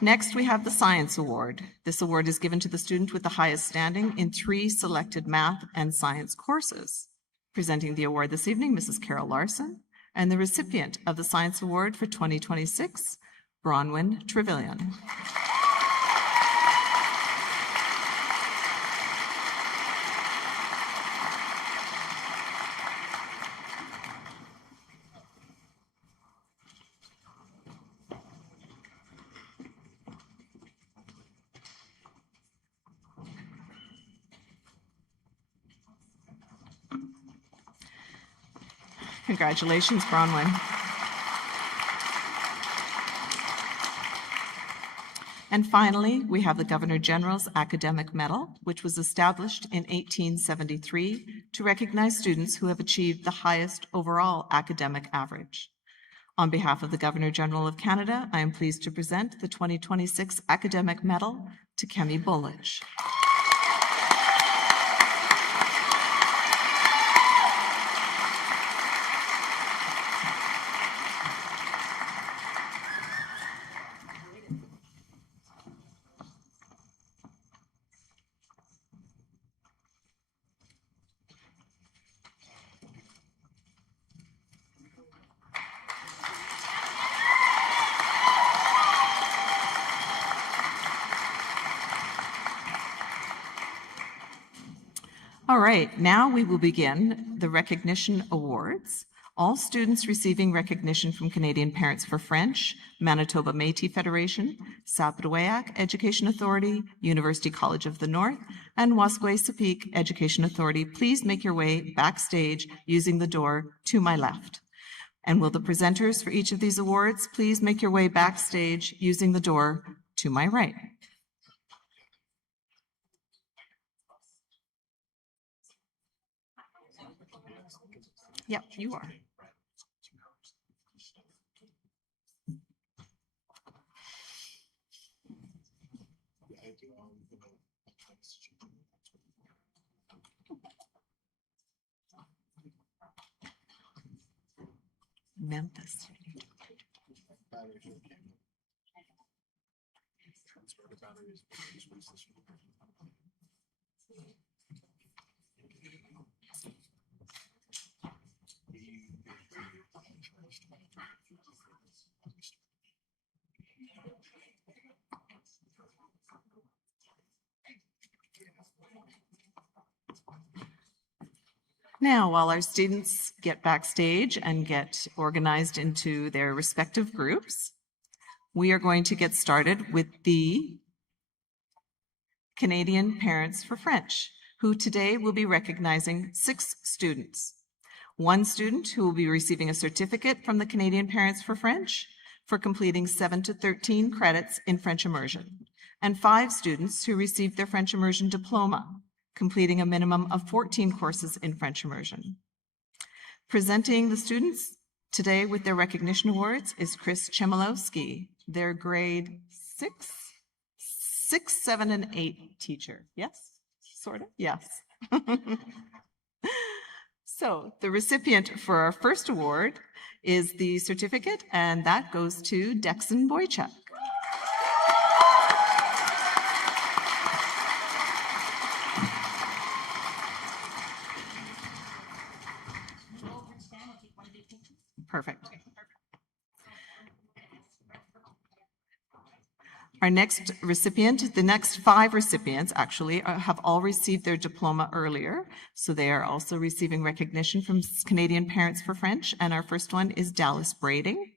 Next, we have the Science Award. This award is given to the student with the highest standing in 3 selected math and science courses. Presenting the award this evening, Mrs. Carol Larson, and the recipient of the Science Award for 2026, Bronwyn Trevelyan. Congratulations, Bronwyn. And finally, we have the Governor General's Academic Medal, which was established in 1873 to recognize students who have achieved the highest overall academic average. On behalf of the Governor General of Canada, I am pleased to present the 2026 Academic Medal to Kemi Bullich. All right, now we will begin the recognition awards. All students receiving recognition from Canadian Parents for French, Manitoba Métis Federation, Sapatawayak Education Authority, University College of the North, and Waskway-Sapik Education Authority, please make your way backstage using the door to my left. And will the presenters for each of these awards please make your way backstage using the door to my right. Yep, you are. Memphis. Now, while our students get backstage and get organized into their respective groups, we are going to get started with the Canadian Parents for French, who today will be recognizing 6 students. 1 student who will be receiving a certificate from the Canadian Parents for French for completing 7 to 13 credits in French immersion, and 5 students who received their French immersion diploma, completing a minimum of 14 courses in French immersion. Presenting the students today with their recognition awards is Chris Chmielewski. They're grade 6, 6, 7, and 8 teacher. Yes? Sort of? Yes. So the recipient for our first award is the certificate, and that goes to Dexon Boychuk. Perfect. Our next recipient, the next 5 recipients actually have all received their diploma earlier, so they are also receiving recognition from Canadian Parents for French, and our first one is Dallas Brading.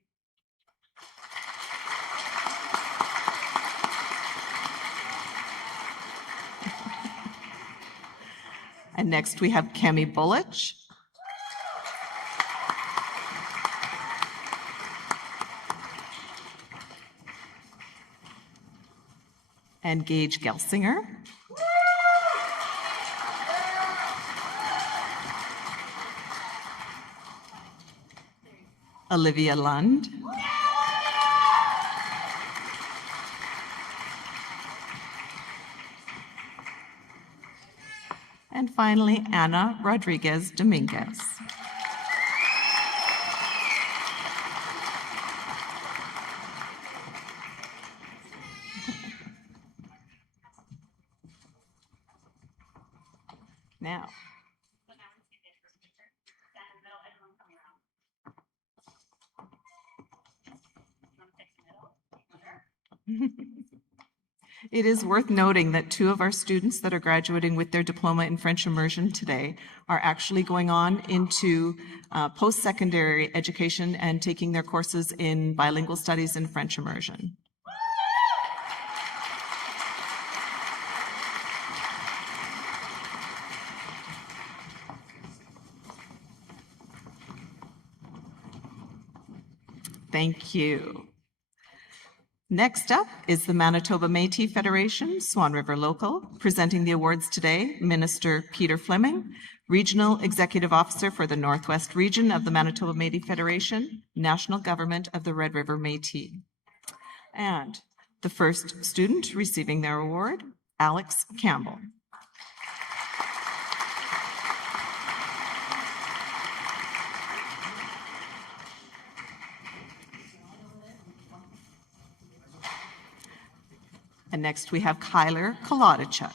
And next we have Kemi Bullich. And Gage Gelsinger. Olivia Lund. And finally, Ana Rodriguez Dominguez. Now, it is worth noting that 2 of our students that are graduating with their diploma in French immersion today are actually going on into post-secondary education and taking their courses in bilingual studies and French immersion. Thank you. Next up is the Manitoba Métis Federation, Swan River Local. Presenting the awards today, Minister Peter Fleming, Regional Executive Officer for the Northwest Region of the Manitoba Métis Federation, National Government of the Red River Métis. And the first student receiving their award, Alex Campbell. And next we have Kyler Kolodachuk.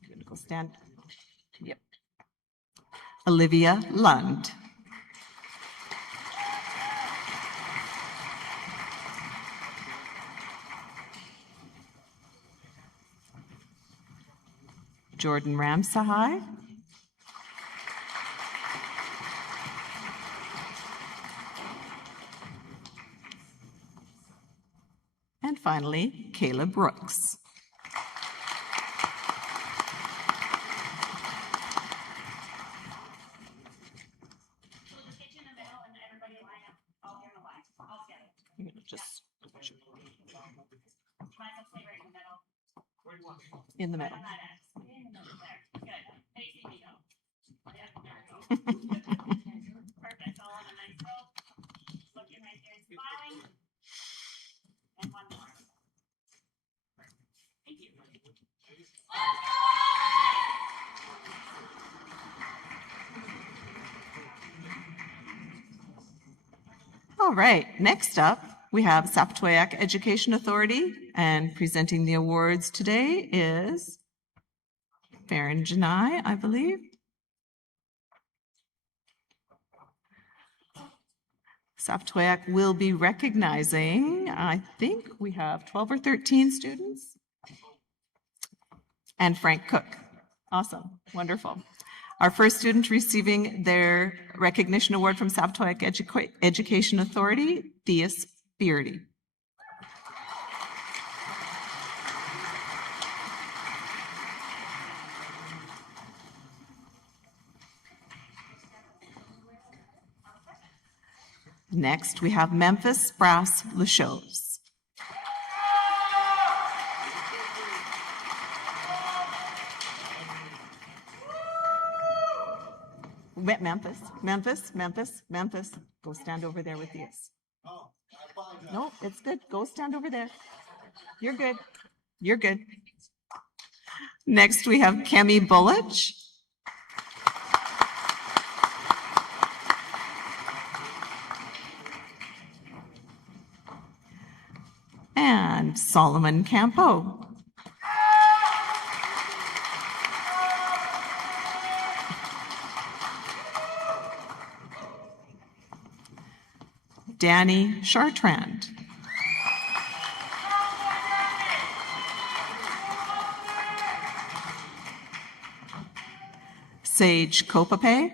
I'm gonna go stand. Yep. Olivia Lund. Jordan Ramsahai. And finally, Kayla Brooks. Just in the middle. Perfect. All on a nice roll. Looking right there and smiling. And one more. Thank you. All right, next up, we have Saptoyak Education Authority, and presenting the awards today is Farron Janai, I believe. Saptoyak will be recognizing, I think we have 12 or 13 students. And Frank Cook. Awesome, wonderful. Our first student receiving their recognition award from Saptoyak Education Authority, Theus Beardy. Next, we have Memphis Brass Lachose. Memphis. Go stand over there with these. No, it's good. Go stand over there. You're good. You're good. Next, we have Kemi Bullich. And Solomon Campo. Danny Chartrand. Sage Kopape.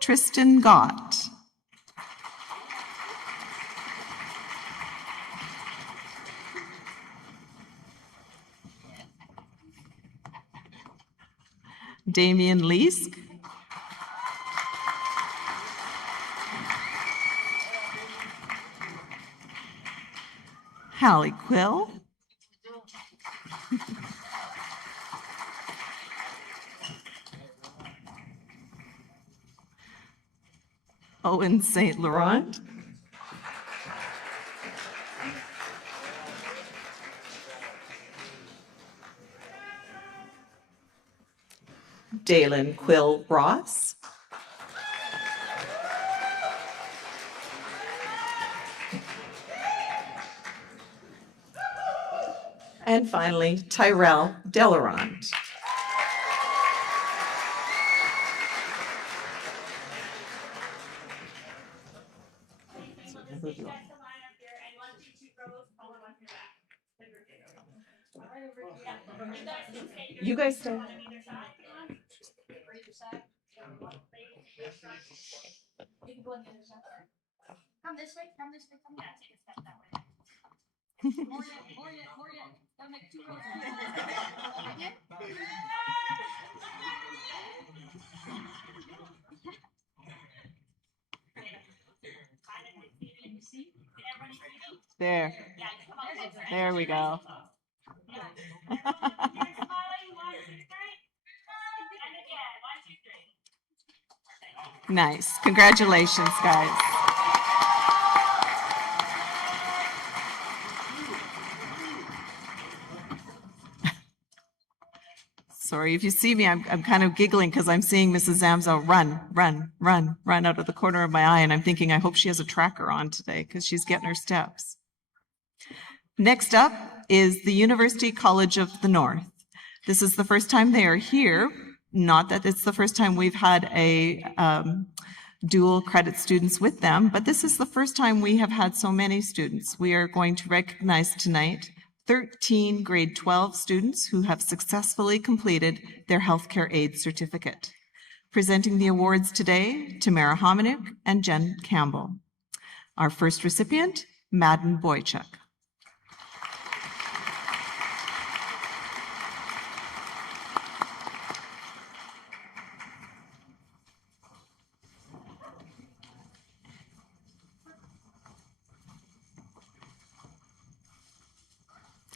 Tristan Gott. Damian Leask. Hallie Quill. Owen St. Laurent. Dalen Quill Ross. And finally, Tyrell Delaront. You guys stay. Come this way, come this way, come here. Take a step that way. Orient. Don't make 2 rows. Again. There. There we go. Nice. Congratulations, guys. Sorry, if you see me, I'm kind of giggling because I'm seeing Mrs. Zamzo run out of the corner of my eye, and I'm thinking, I hope she has a tracker on today because she's getting her steps. Next up is the University College of the North. This is the first time they are here. Not that it's the first time we've had a dual credit students with them, but this is the first time we have had so many students. We are going to recognize tonight 13 grade 12 students who have successfully completed their healthcare aid certificate. Presenting the awards today, Tamara Hominuk and Jen Campbell. Our first recipient, Madden Boychuk.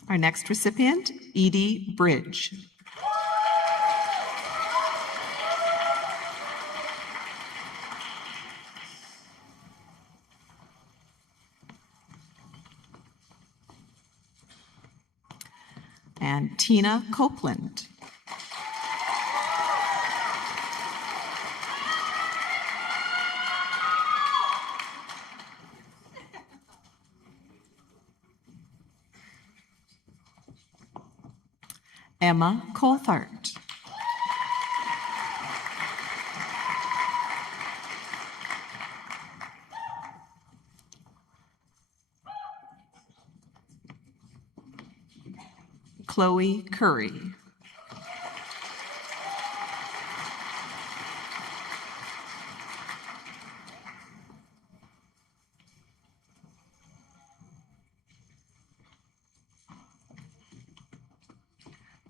Our next recipient, Edie Bridge. And Tina Copeland. Emma Coulthart. Chloe Curry.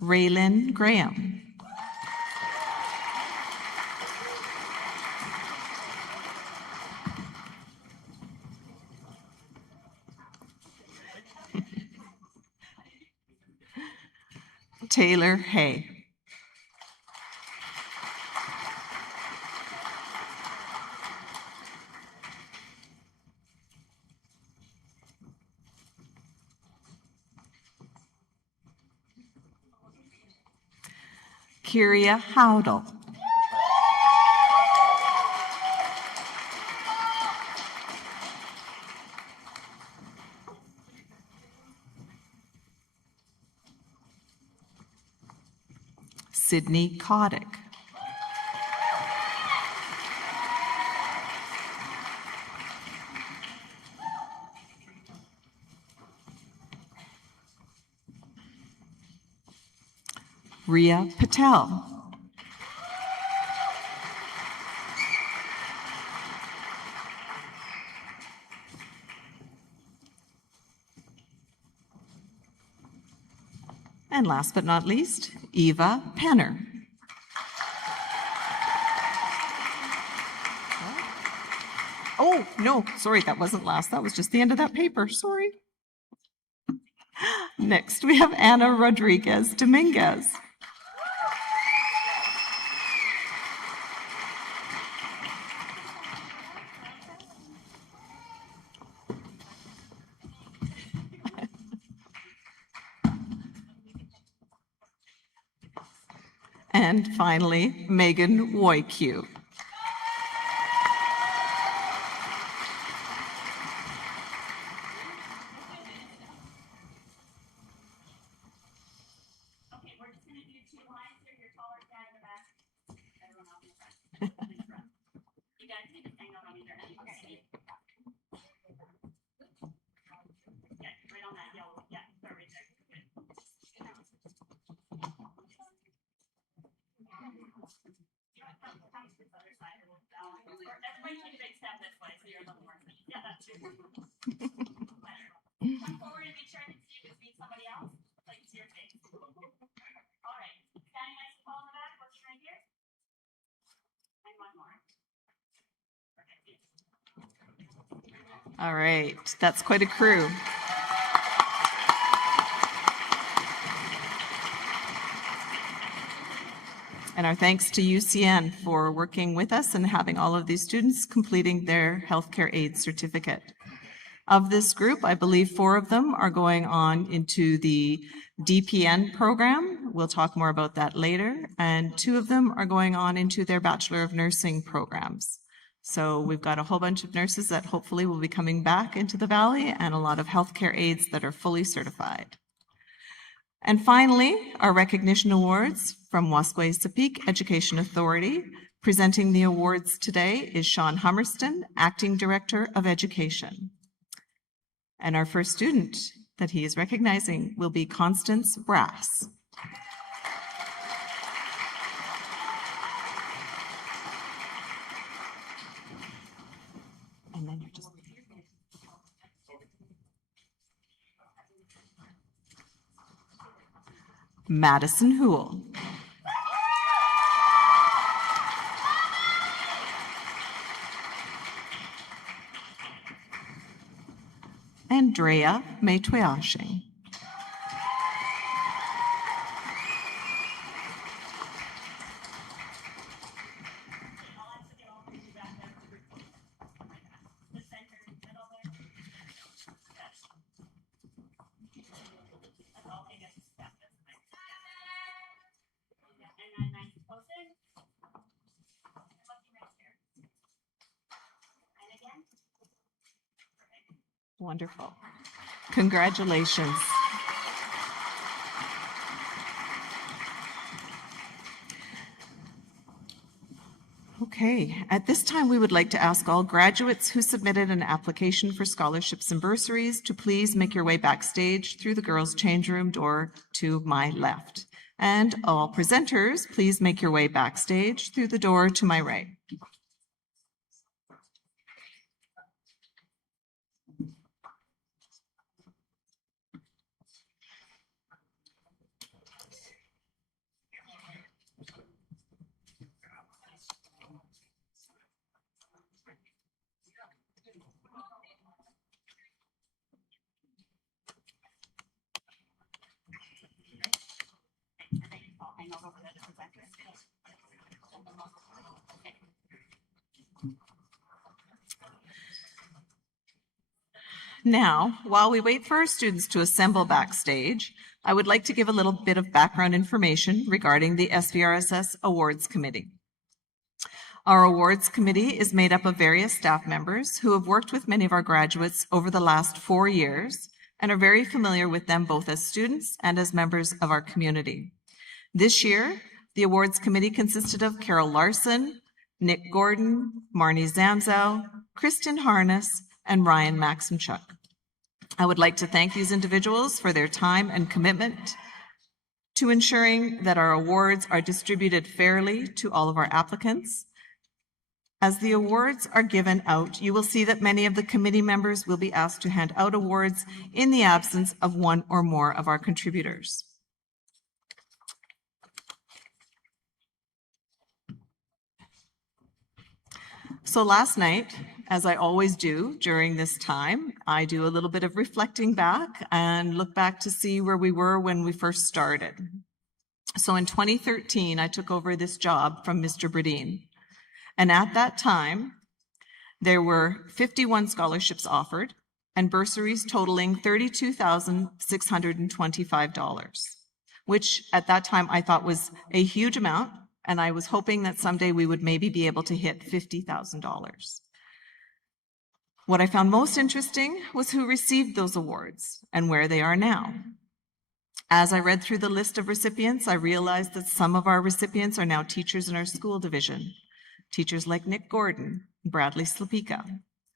Raylyn Graham. Taylor Hay. Kyria Howdle. Sydney Kotick. Ria Patel. And last but not least, Eva Penner. Oh, no, sorry, that wasn't last. That was just the end of that paper. Sorry. Next, we have Ana Rodriguez Dominguez. And finally, Megan Woyku. Okay, we're just gonna do 2 lines here. Your taller guy in the back. Everyone else in the front. You guys need to hang out on either end. Okay. Yeah, right on that yellow. Yeah, start right there. Good. Or everybody take a big step this way so you're a little more. Yeah, that's true. Come forward and make sure I can see you just meet somebody else. Like it's your face. All right. Standing nice and tall in the back, looking right here. And one more. All right, that's quite a crew. And our thanks to UCN for working with us and having all of these students completing their healthcare aid certificate. Of this group, I believe 4 of them are going on into the DPN program. We'll talk more about that later. And 2 of them are going on into their Bachelor of Nursing programs. So we've got a whole bunch of nurses that hopefully will be coming back into the Valley and a lot of healthcare aides that are fully certified. And finally, our recognition awards from Waskway-Sapik Education Authority. Presenting the awards today is Sean Hummerston, Acting Director of Education. And our first student that he is recognizing will be Constance Brass. And then you're just... Madison Houle. Andrea Maytweashing. Wonderful. Congratulations. Okay, at this time, we would like to ask all graduates who submitted an application for scholarships and bursaries to please make your way backstage through the girls' change room door to my left. And all presenters, please make your way backstage through the door to my right. Now, while we wait for our students to assemble backstage, I would like to give a little bit of background information regarding the SVRSS Awards Committee. Our awards committee is made up of various staff members who have worked with many of our graduates over the last 4 years and are very familiar with them both as students and as members of our community. This year, the awards committee consisted of Carol Larson, Nick Gordon, Marnie Zamzow, Kristen Harness, and Ryan Maximchuk. I would like to thank these individuals for their time and commitment to ensuring that our awards are distributed fairly to all of our applicants. As the awards are given out, you will see that many of the committee members will be asked to hand out awards in the absence of one or more of our contributors. So last night, as I always do during this time, I do a little bit of reflecting back and look back to see where we were when we first started. So in 2013, I took over this job from Mr. Bradeen. And at that time, there were 51 scholarships offered and bursaries totaling $32,625, which at that time I thought was a huge amount, and I was hoping that someday we would maybe be able to hit $50,000. What I found most interesting was who received those awards and where they are now. As I read through the list of recipients, I realized that some of our recipients are now teachers in our school division. Teachers like Nick Gordon, Bradley Slapika.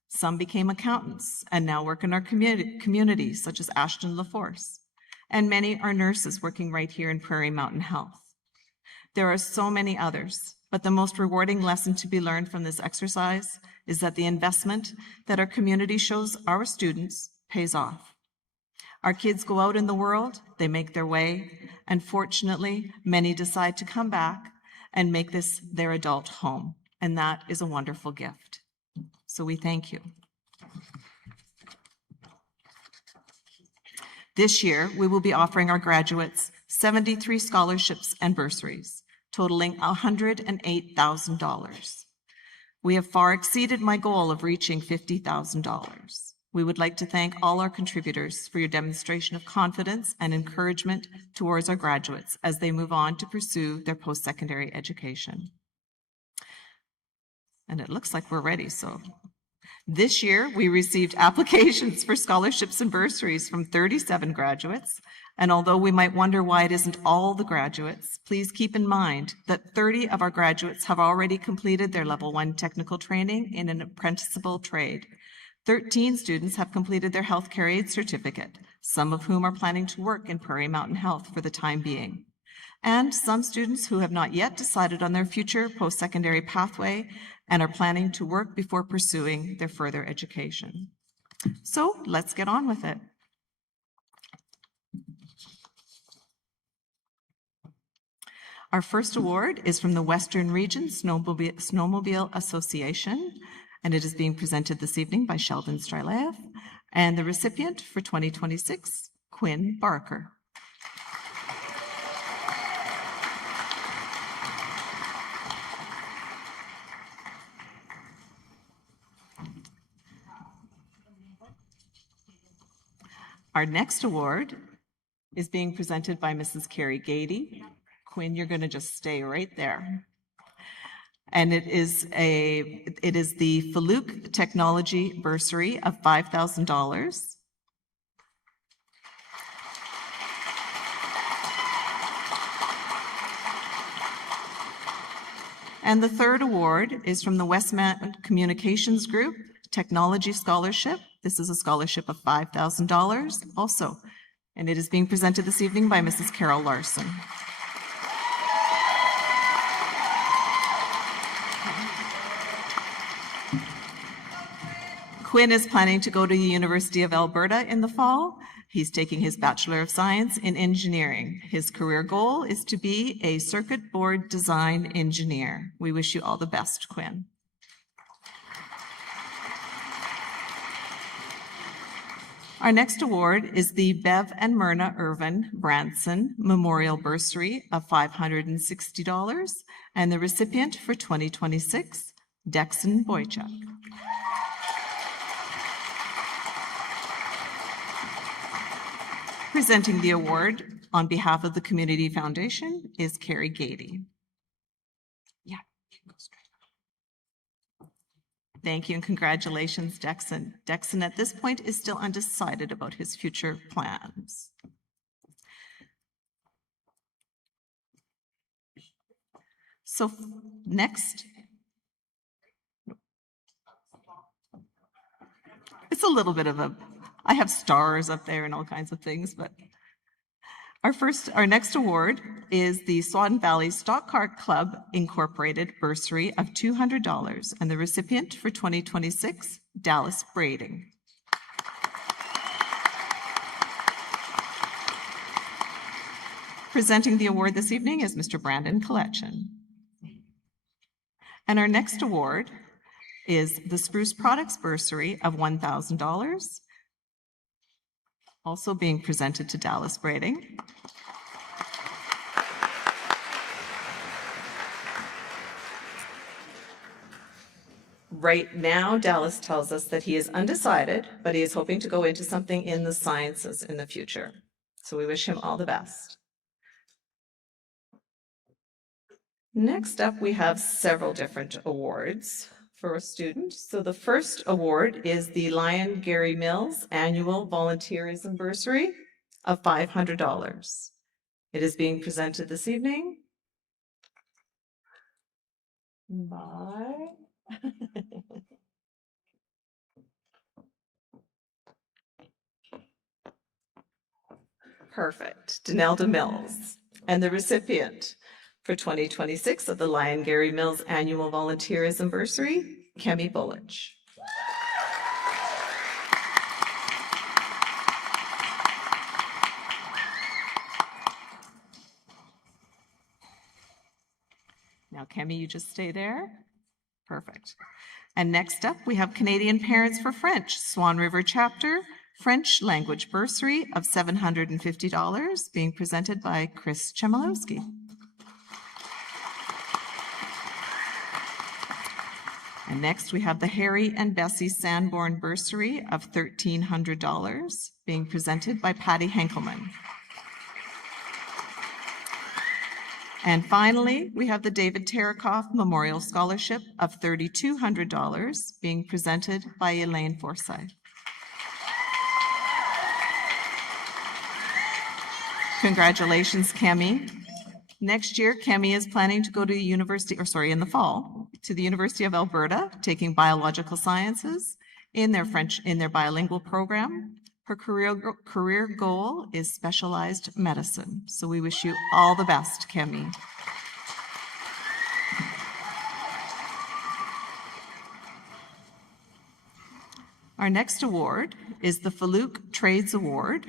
Some became accountants and now work in our community, such as Ashton LaForce. And many are nurses working right here in Prairie Mountain Health. There are so many others, but the most rewarding lesson to be learned from this exercise is that the investment that our community shows our students pays off. Our kids go out in the world, they make their way, and fortunately, many decide to come back and make this their adult home. And that is a wonderful gift. So we thank you. This year, we will be offering our graduates 73 scholarships and bursaries, totaling $108,000. We have far exceeded my goal of reaching $50,000. We would like to thank all our contributors for your demonstration of confidence and encouragement towards our graduates as they move on to pursue their post-secondary education. And it looks like we're ready, so. This year, we received applications for scholarships and bursaries from 37 graduates. And although we might wonder why it isn't all the graduates, please keep in mind that 30 of our graduates have already completed their level 1 technical training in an apprenticeable trade. 13 students have completed their healthcare aid certificate, some of whom are planning to work in Prairie Mountain Health for the time being. And some students who have not yet decided on their future post-secondary pathway and are planning to work before pursuing their further education. So let's get on with it. Our first award is from the Western Region Snowmobile Association, and it is being presented this evening by Sheldon Strylev, and the recipient for 2026, Quinn Barker. Our next award is being presented by Mrs. Carrie Gady. Quinn, you're going to just stay right there. And it is the Faluke Technology Bursary of $5,000. And the third award is from the West Mountain Communications Group Technology Scholarship. This is a scholarship of $5,000 also. And it is being presented this evening by Mrs. Carol Larson. Quinn is planning to go to the University of Alberta in the fall. He's taking his Bachelor of Science in Engineering. His career goal is to be a circuit board design engineer. We wish you all the best, Quinn. Our next award is the Bev and Myrna Irvin Branson Memorial Bursary of $560, and the recipient for 2026, Dexon Boychuk. Presenting the award on behalf of the Community Foundation is Carrie Gady. Yeah, you can go straight. Thank you and congratulations, Dexon. Dexon at this point is still undecided about his future plans. So next, it's a little bit of a, I have stars up there and all kinds of things, but our next award is the Swan Valley Stock Car Club Incorporated Bursary of $200, and the recipient for 2026, Dallas Brading. Presenting the award this evening is Mr. Brandon Collection. And our next award is the Spruce Products Bursary of $1,000, also being presented to Dallas Brading. Right now, Dallas tells us that he is undecided, but he is hoping to go into something in the sciences in the future. So we wish him all the best. Next up, we have several different awards for a student. So the first award is the Lion Gary Mills Annual Volunteerism Bursary of $500. It is being presented this evening by Perfect, Denelda Mills, and the recipient for 2026 of the Lion Gary Mills Annual Volunteerism Bursary, Kemi Bullich. Now, Kemi, you just stay there. Perfect. And next up, we have Canadian Parents for French, Swan River Chapter, French Language Bursary of $750, being presented by Chris Chmielewski. And next, we have the Harry and Bessie Sanborn Bursary of $1,300, being presented by Patty Henkelman. And finally, we have the David Tarakoff Memorial Scholarship of $3,200, being presented by Elaine Forsyth. Congratulations, Kemi. Next year, Kemi is planning to go to in the fall, to the University of Alberta, taking biological sciences in their bilingual program. Her career goal is specialized medicine. So we wish you all the best, Kemi. Our next award is the Faluke Trades Award.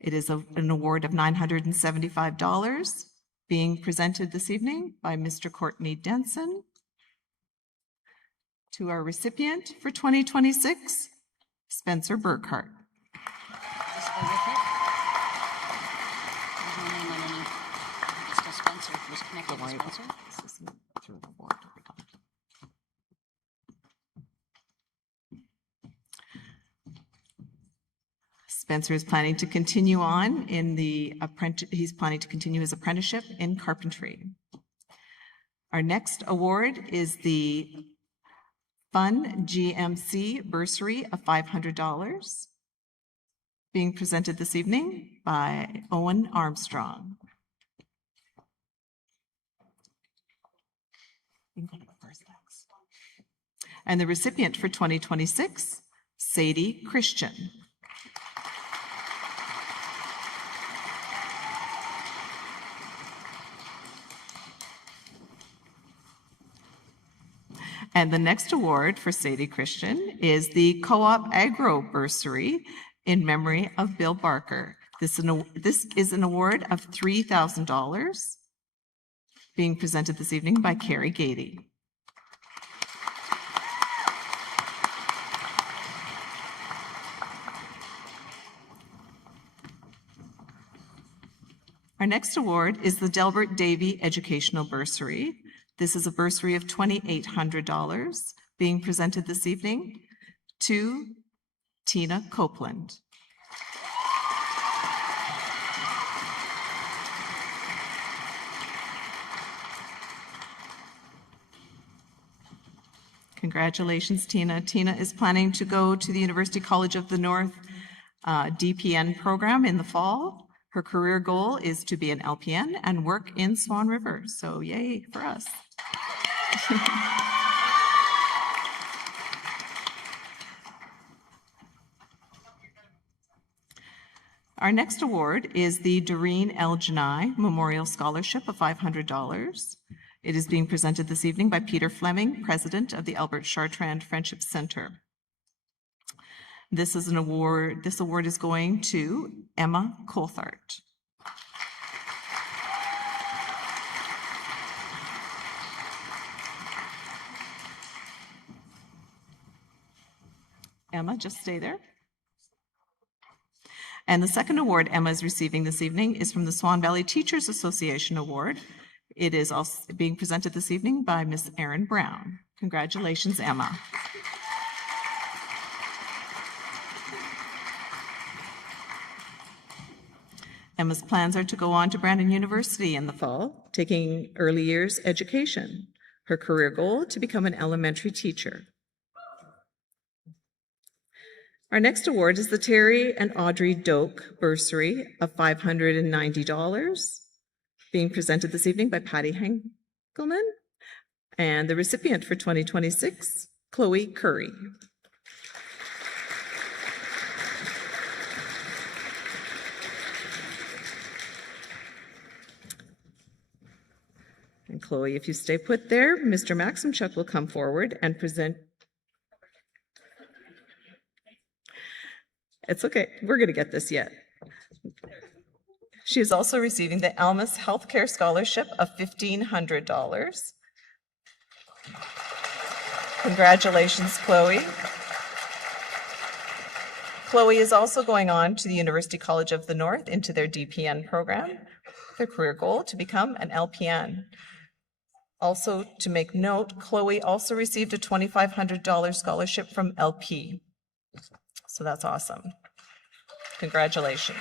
It is an award of $975, being presented this evening by Mr. Courtney Denson. To our recipient for 2026, Spencer Burkhart. Spencer is planning to continue on in he's planning to continue his apprenticeship in carpentry. Our next award is the Fun GMC Bursary of $500, being presented this evening by Owen Armstrong. And the recipient for 2026, Sadie Christian. And the next award for Sadie Christian is the Co-op Agro Bursary in memory of Bill Barker. This is an award of $3,000, being presented this evening by Carrie Gady. Our next award is the Delbert Davy Educational Bursary. This is a bursary of $2,800 being presented this evening to Tina Copeland. Congratulations, Tina. Tina is planning to go to the University College of the North DPN program in the fall. Her career goal is to be an LPN and work in Swan River. So yay for us. Our next award is the Doreen L. Janai Memorial Scholarship of $500. It is being presented this evening by Peter Fleming, President of the Albert Chartrand Friendship Center. This award is going to Emma Coulthart. Emma, just stay there. And the second award Emma is receiving this evening is from the Swan Valley Teachers Association Award. It is also being presented this evening by Miss Erin Brown. Congratulations, Emma. Emma's plans are to go on to Brandon University in the fall, taking early years education. Her career goal, to become an elementary teacher. Our next award is the Terry and Audrey Doak Bursary of $590, being presented this evening by Patty Henkelman, and the recipient for 2026, Chloe Curry. And Chloe, if you stay put there, Mr. Maximchuk will come forward and present. It's okay, we're going to get this yet. She is also receiving the Almus Healthcare Scholarship of $1,500. Congratulations, Chloe. Chloe is also going on to the University College of the North into their DPN program. Their career goal, to become an LPN. Also, to make note, Chloe also received a $2,500 scholarship from LP. So that's awesome. Congratulations.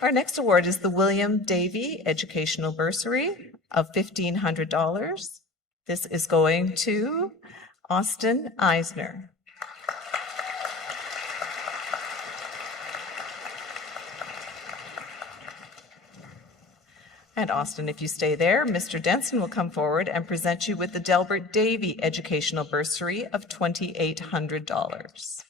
Our next award is the William Davy Educational Bursary of $1,500. This is going to Austin Eisner. And Austin, if you stay there, Mr. Denson will come forward and present you with the Delbert Davy Educational Bursary of $2,800.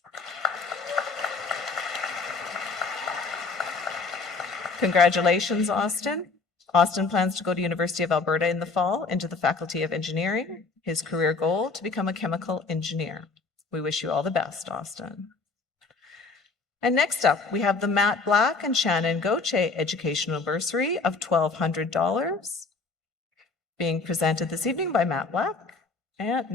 Congratulations, Austin. Austin plans to go to University of Alberta in the fall into the Faculty of Engineering. His career goal, to become a chemical engineer. We wish you all the best, Austin. And next up, we have the Matt Black and Shannon Goche Educational Bursary of $1,200, being presented this evening by Matt Black, and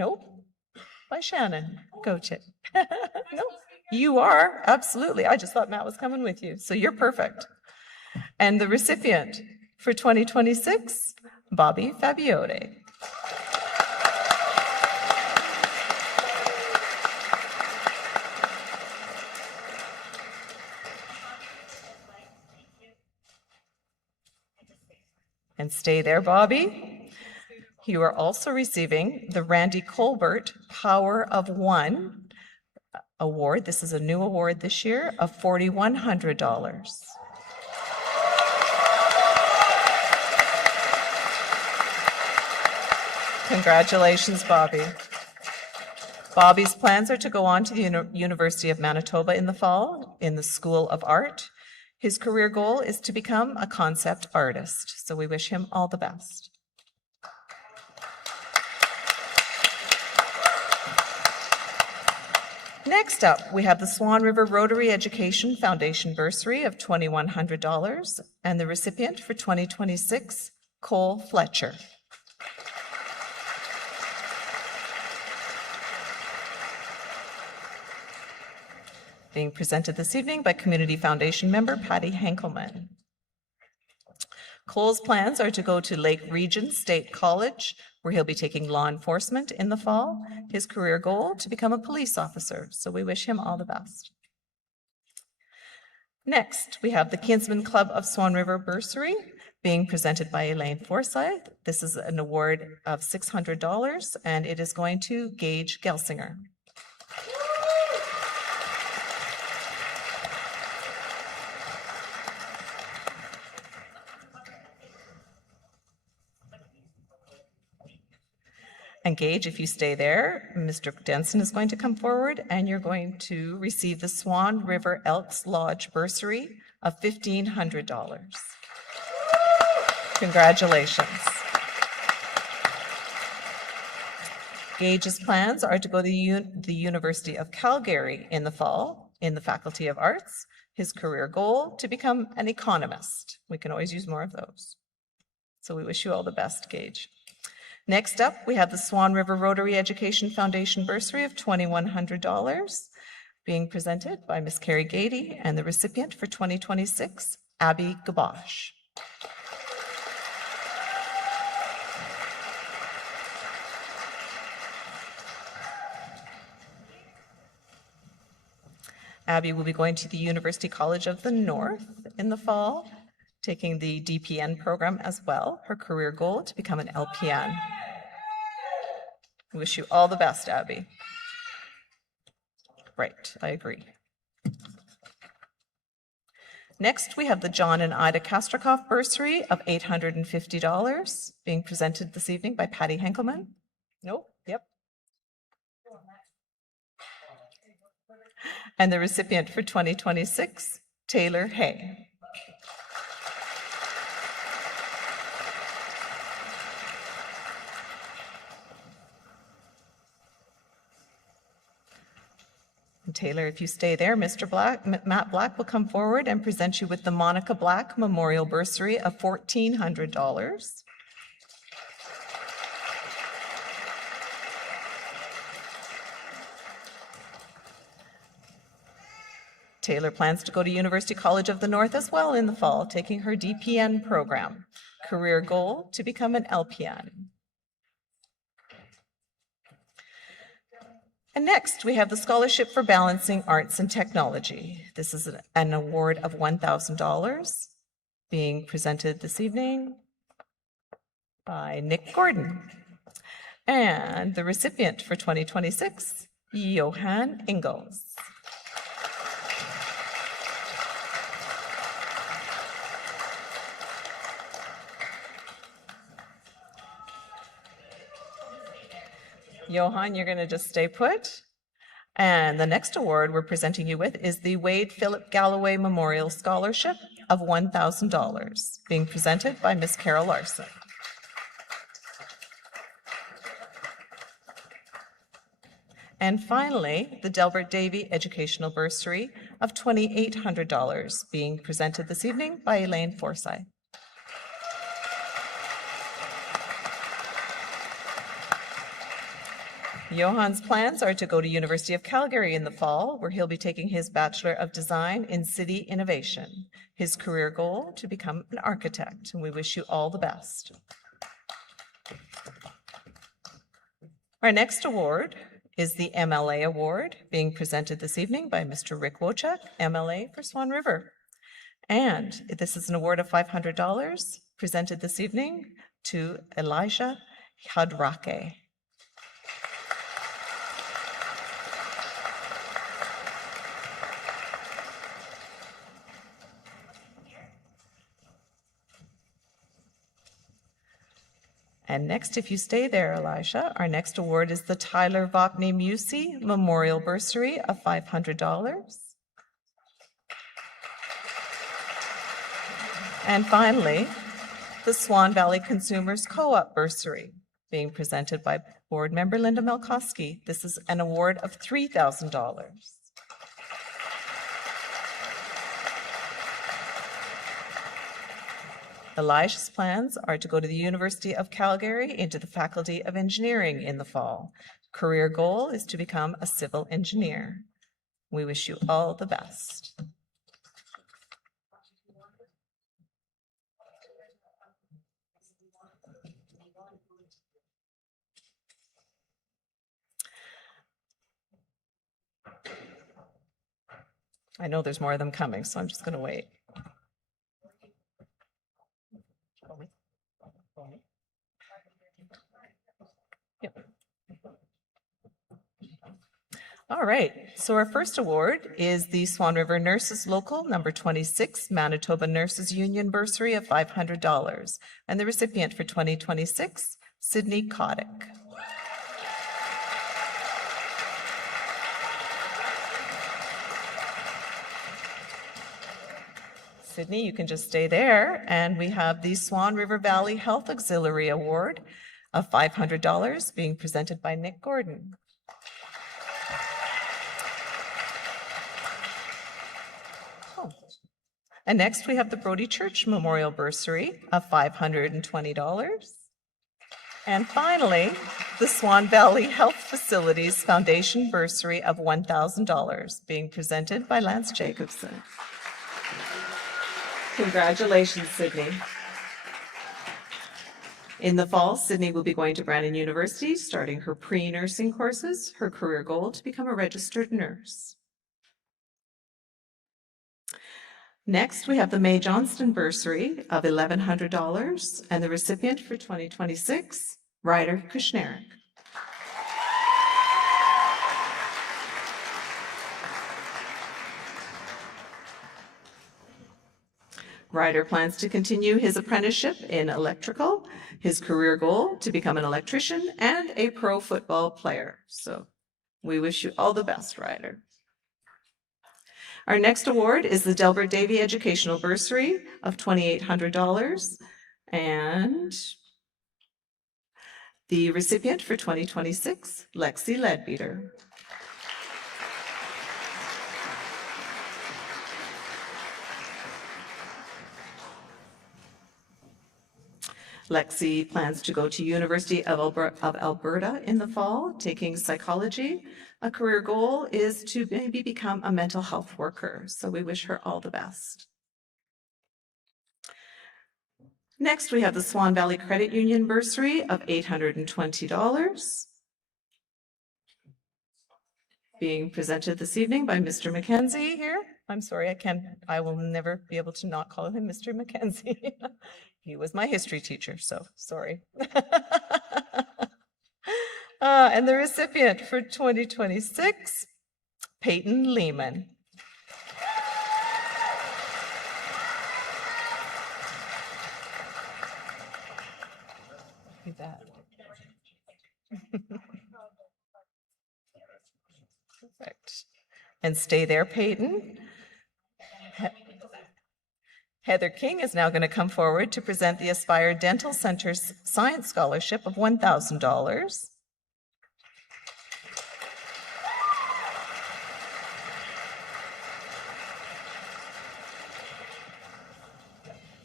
by Shannon Goche. No, you are, absolutely. I just thought Matt was coming with you, so you're perfect. And the recipient for 2026, Bobby Fabiote. And stay there, Bobby. You are also receiving the Randy Colbert Power of One Award. This is a new award this year of $4,100. Congratulations, Bobby. Bobby's plans are to go on to the University of Manitoba in the fall in the School of Art. His career goal is to become a concept artist, so we wish him all the best. Next up, we have the Swan River Rotary Education Foundation Bursary of $2,100 and the recipient for 2026, Cole Fletcher. being presented this evening by Community Foundation member Patty Henkelman. Cole's plans are to go to Lake Region State College, where he'll be taking law enforcement in the fall. His career goal, to become a police officer, so we wish him all the best. Next, we have the Kinsman Club of Swan River Bursary, being presented by Elaine Forsyth. This is an award of $600, and it is going to Gage Gelsinger. And Gage, if you stay there, Mr. Denson is going to come forward, and you're going to receive the Swan River Elks Lodge Bursary of $1,500. Congratulations. Gage's plans are to go to the University of Calgary in the fall in the Faculty of Arts. His career goal, to become an economist. We can always use more of those. So we wish you all the best, Gage. Next up, we have the Swan River Rotary Education Foundation Bursary of $2,100, being presented by Ms. Carrie Gady, and the recipient for 2026, Abby Gabosh. Abby will be going to the University College of the North in the fall, taking the DPN program as well. Her career goal, to become an LPN. I wish you all the best, Abby. Right, I agree. Next, we have the John and Ida Kastrakoff Bursary of $850, being presented this evening by Patty Henkelman. Nope, yep. And the recipient for 2026, Taylor Hay. And Taylor, if you stay there, Matt Black will come forward and present you with the Monica Black Memorial Bursary of $1,400. Taylor plans to go to University College of the North as well in the fall, taking her DPN program. Career goal, to become an LPN. And next, we have the Scholarship for Balancing Arts and Technology. This is an award of $1,000, being presented this evening by Nick Gordon. And the recipient for 2026, Johan Ingalls. Johan, you're going to just stay put. And the next award we're presenting you with is the Wade Philip Galloway Memorial Scholarship of $1,000, being presented by Miss Carol Larson. And finally, the Delbert Davy Educational Bursary of $2,800, being presented this evening by Elaine Forsyth. Johan's plans are to go to University of Calgary in the fall, where he'll be taking his Bachelor of Design in City Innovation. His career goal, to become an architect, and we wish you all the best. Our next award is the MLA Award, being presented this evening by Mr. Rick Wojcik, MLA for Swan River. And this is an award of $500, presented this evening to Elijah Hadrake. And next, if you stay there, Elijah, our next award is the Tyler Vopney Musey Memorial Bursary of $500. And finally, the Swan Valley Consumers Co-op Bursary, being presented by board member Linda Melkowski. This is an award of $3,000. Elijah's plans are to go to the University of Calgary into the Faculty of Engineering in the fall. Career goal is to become a civil engineer. We wish you all the best. I know there's more of them coming, so I'm just going to wait. Yep. All right, so our first award is the Swan River Nurses Local number 26 Manitoba Nurses Union bursary of $500. And the recipient for 2026, Sydney Kotick. Sydney, you can just stay there. And we have the Swan River Valley Health Auxiliary Award of $500 being presented by Nick Gordon. And next we have the Brody Church Memorial Bursary of $520. And finally, the Swan Valley Health Facilities Foundation Bursary of $1,000 being presented by Lance Jacobson. Congratulations, Sydney. In the fall, Sydney will be going to Brandon University, starting her pre-nursing courses, her career goal to become a registered nurse. Next, we have the Mae Johnston Bursary of $1,100 and the recipient for 2026, Ryder Kushnerek. Ryder plans to continue his apprenticeship in electrical, his career goal to become an electrician and a pro football player. So we wish you all the best, Ryder. Our next award is the Delbert Davy Educational Bursary of $2,800 and the recipient for 2026, Lexi Ledbeater. Lexi plans to go to University of Alberta in the fall, taking psychology. A career goal is to maybe become a mental health worker, so we wish her all the best. Next, we have the Swan Valley Credit Union Bursary of $820, being presented this evening by Mr. McKenzie here. I'm sorry, I will never be able to not call him Mr. McKenzie. He was my history teacher, so sorry. And the recipient for 2026, Peyton Lehman. You bet. Perfect. And stay there, Peyton. Heather King is now going to come forward to present the Aspire Dental Center's Science Scholarship of $1,000.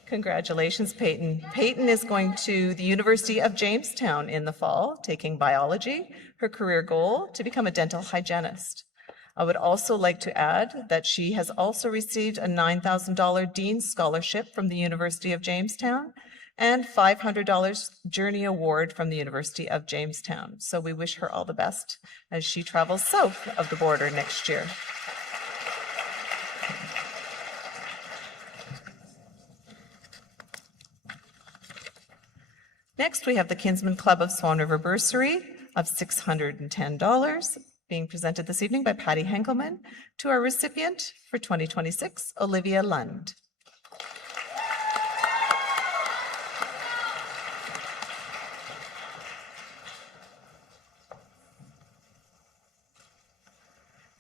Congratulations, Peyton. Peyton is going to the University of Jamestown in the fall, taking biology, her career goal to become a dental hygienist. I would also like to add that she has also received a $9,000 Dean's Scholarship from the University of Jamestown and $500 Journey Award from the University of Jamestown. So we wish her all the best as she travels south of the border next year. Next, we have the Kinsman Club of Swan River Bursary of $610, being presented this evening by Patty Henkelman to our recipient for 2026, Olivia Lund.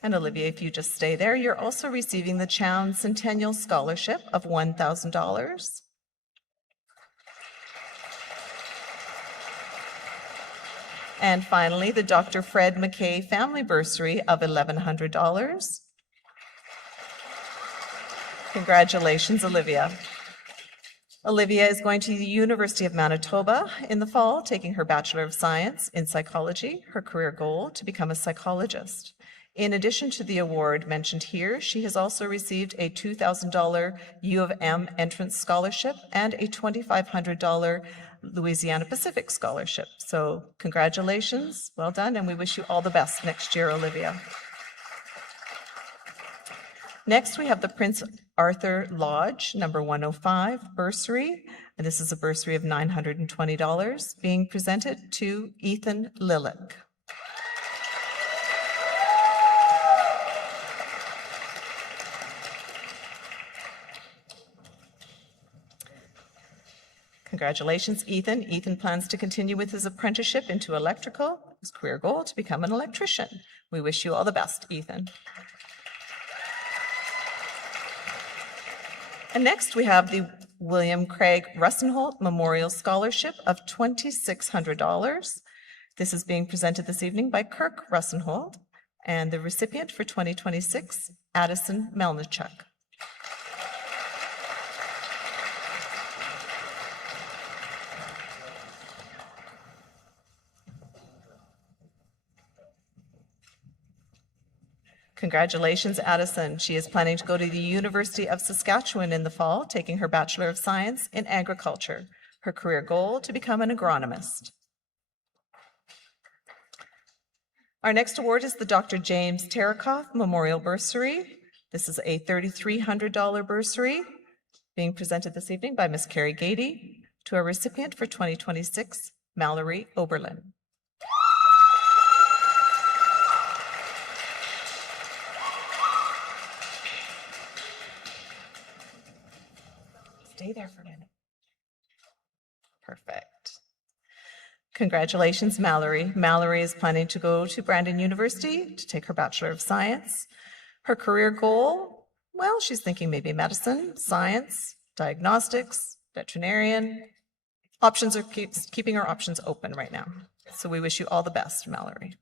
And Olivia, if you just stay there, you're also receiving the Chown Centennial Scholarship of $1,000. And finally, the Dr. Fred McKay Family Bursary of $1,100. Congratulations, Olivia. Olivia is going to the University of Manitoba in the fall, taking her Bachelor of Science in Psychology, her career goal to become a psychologist. In addition to the award mentioned here, she has also received a $2,000 U of M entrance scholarship and a $2,500 Louisiana Pacific scholarship. So congratulations, well done, and we wish you all the best next year, Olivia. Next, we have the Prince Arthur Lodge, number 105, bursary, and this is a bursary of $920, being presented to Ethan Lillick. Congratulations, Ethan. Ethan plans to continue with his apprenticeship into electrical, his career goal to become an electrician. We wish you all the best, Ethan. And next we have the William Craig Russenholt Memorial Scholarship of $2,600. This is being presented this evening by Kirk Russenholt, and the recipient for 2026, Addison Melnichuk. Congratulations, Addison. She is planning to go to the University of Saskatchewan in the fall, taking her Bachelor of Science in Agriculture. Her career goal, to become an agronomist. Our next award is the Dr. James Tarakoff Memorial Bursary. This is a $3,300 bursary being presented this evening by Ms. Carrie Gady to our recipient for 2026, Mallory Oberlin. Stay there for a minute. Perfect. Congratulations, Mallory. Mallory is planning to go to Brandon University to take her Bachelor of Science. Her career goal, well, she's thinking maybe medicine, science, diagnostics, veterinarian. Options are keeping her options open right now. So we wish you all the best, Mallory.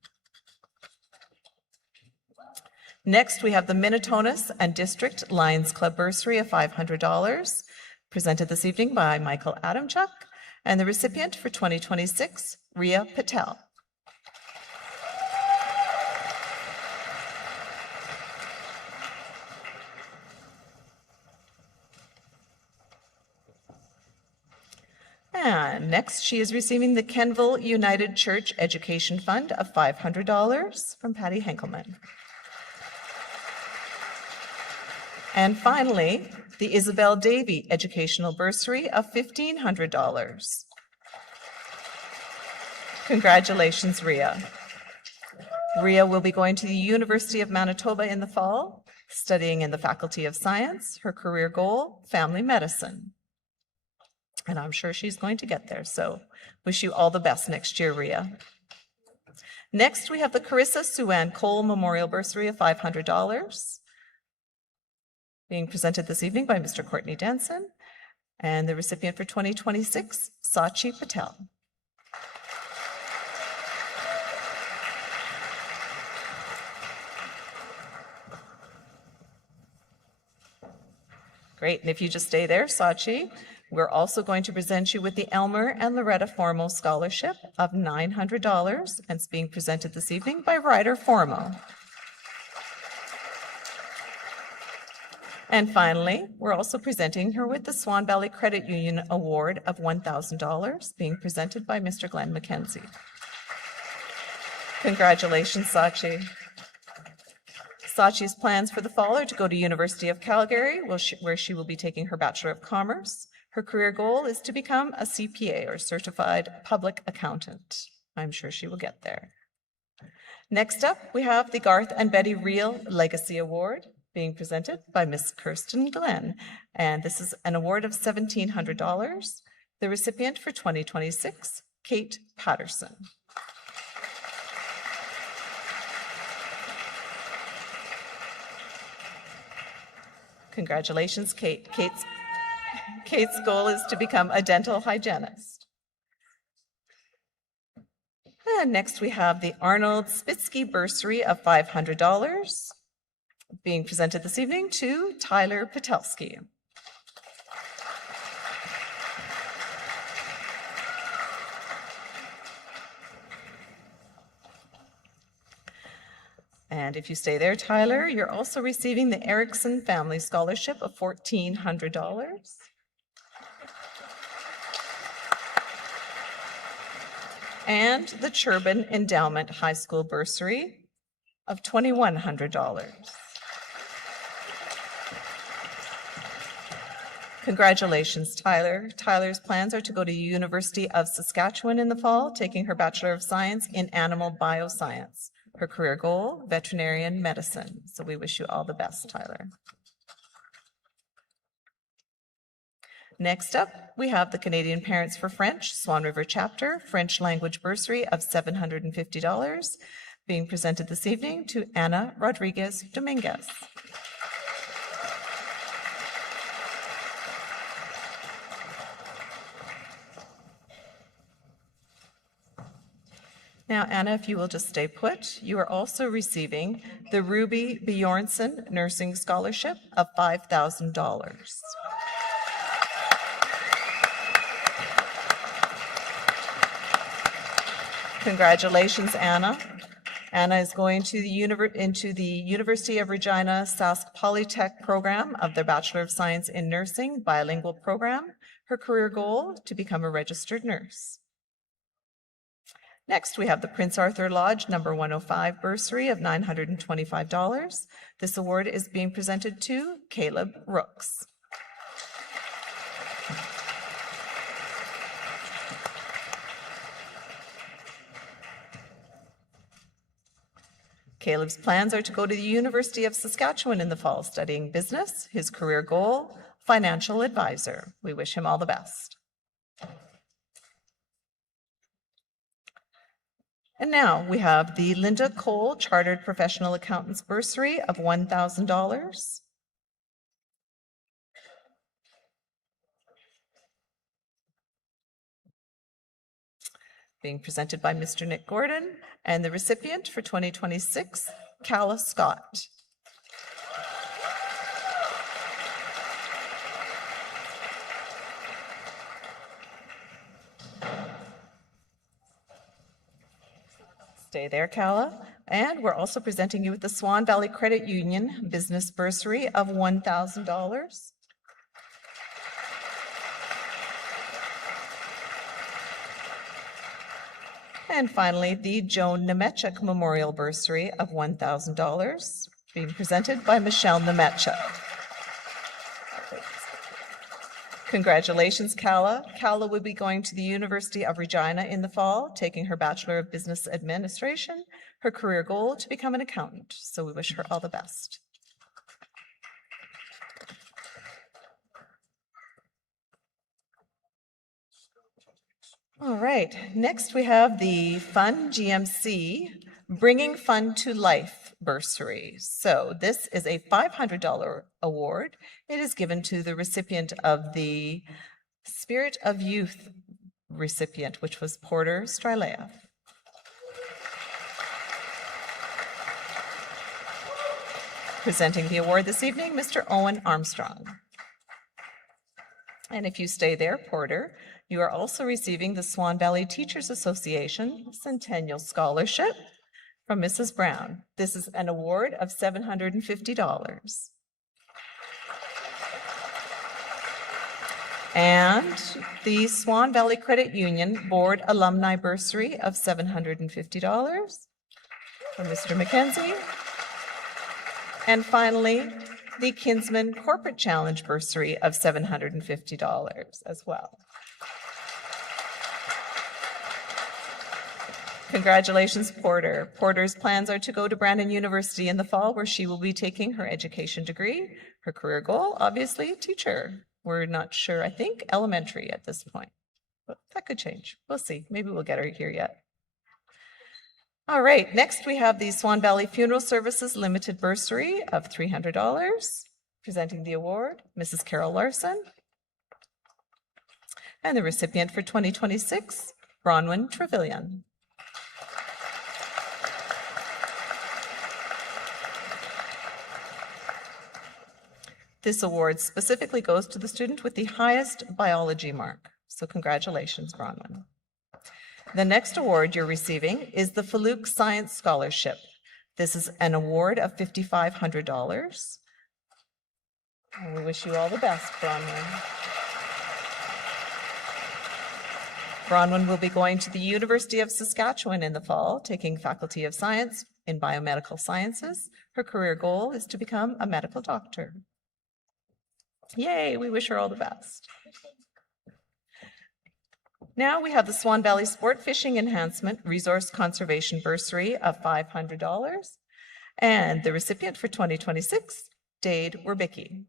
Next, we have the Minnetonus and District Lions Club bursary of $500. Presented this evening by Michael Adamchuk, and the recipient for 2026, Ria Patel. And next, she is receiving the Kenville United Church Education Fund of $500 from Patty Henkelman. And finally, the Isabel Davy Educational Bursary of $1,500. Congratulations, Ria. Ria will be going to the University of Manitoba in the fall, studying in the Faculty of Science. Her career goal, family medicine. And I'm sure she's going to get there, so wish you all the best next year, Ria. Next, we have the Carissa Swan Cole Memorial Bursary of $500. Being presented this evening by Mr. Courtney Denson, and the recipient for 2026, Sachi Patel. Great, and if you just stay there, Sachi, we're also going to present you with the Elmer and Loretta Formo Scholarship of $900, and it's being presented this evening by Ryder Formo. And finally, we're also presenting her with the Swan Valley Credit Union Award of $1,000, being presented by Mr. Glenn McKenzie. Congratulations, Sachi. Sachi's plans for the fall are to go to University of Calgary, where she will be taking her Bachelor of Commerce. Her career goal is to become a CPA, or Certified Public Accountant. I'm sure she will get there. Next up, we have the Garth and Betty Reel Legacy Award, being presented by Miss Kirsten Glenn, and this is an award of $1,700. The recipient for 2026, Kate Patterson. Congratulations, Kate. Kate's goal is to become a dental hygienist. And next we have the Arnold Spitsky Bursary of $500. Being presented this evening to Tyler Patelski. And if you stay there, Tyler, you're also receiving the Erickson Family Scholarship of $1,400. And the Cherban Endowment High School Bursary of $2,100. Congratulations, Tyler. Tyler's plans are to go to the University of Saskatchewan in the fall, taking her Bachelor of Science in Animal Bioscience. Her career goal, veterinarian medicine. So we wish you all the best, Tyler. Next up, we have the Canadian Parents for French, Swan River Chapter, French Language Bursary of $750, being presented this evening to Ana Rodriguez Dominguez. Now, Anna, if you will just stay put, you are also receiving the Ruby Bjornson Nursing Scholarship of $5,000. Congratulations, Anna. Anna is going to into the University of Regina Sask Polytech program of their Bachelor of Science in Nursing bilingual program. Her career goal, to become a registered nurse. Next, we have the Prince Arthur Lodge number 105 bursary of $925. This award is being presented to Caleb Rooks. Caleb's plans are to go to the University of Saskatchewan in the fall, studying business. His career goal, financial advisor. We wish him all the best. And now we have the Linda Cole Chartered Professional Accountants Bursary of $1,000. Being presented by Mr. Nick Gordon, and the recipient for 2026, Calla Scott. Stay there, Calla. And we're also presenting you with the Swan Valley Credit Union Business Bursary of $1,000. And finally, the Joan Nemechek Memorial Bursary of $1,000, being presented by Michelle Nemechek. Congratulations, Calla. Calla will be going to the University of Regina in the fall, taking her Bachelor of Business Administration, her career goal to become an accountant. So we wish her all the best. All right, next we have the Fun GMC Bringing Fun to Life Bursary. So this is a $500 award. It is given to the recipient of the Spirit of Youth recipient, which was Porter Stryleyev. Presenting the award this evening, Mr. Owen Armstrong. And if you stay there, Porter, you are also receiving the Swan Valley Teachers Association Centennial Scholarship from Mrs. Brown. This is an award of $750. And the Swan Valley Credit Union Board Alumni Bursary of $750 from Mr. McKenzie. And finally, the Kinsman Corporate Challenge Bursary of $750 as well. Congratulations, Porter. Porter's plans are to go to Brandon University in the fall, where she will be taking her education degree. Her career goal, obviously, teacher. We're not sure, I think elementary at this point, but that could change. We'll see. Maybe we'll get her here yet. All right, next we have the Swan Valley Funeral Services Limited Bursary of $300. Presenting the award, Mrs. Carol Larson. And the recipient for 2026, Bronwyn Trevelyan. This award specifically goes to the student with the highest biology mark. So congratulations, Bronwyn. The next award you're receiving is the Faluk Science Scholarship. This is an award of $5,500. And we wish you all the best, Bronwyn. Bronwyn will be going to the University of Saskatchewan in the fall, taking Faculty of Science in Biomedical Sciences. Her career goal is to become a medical doctor. Yay, we wish her all the best. Now we have the Swan Valley Sport Fishing Enhancement Resource Conservation Bursary of $500. And the recipient for 2026, Dade Werbicki.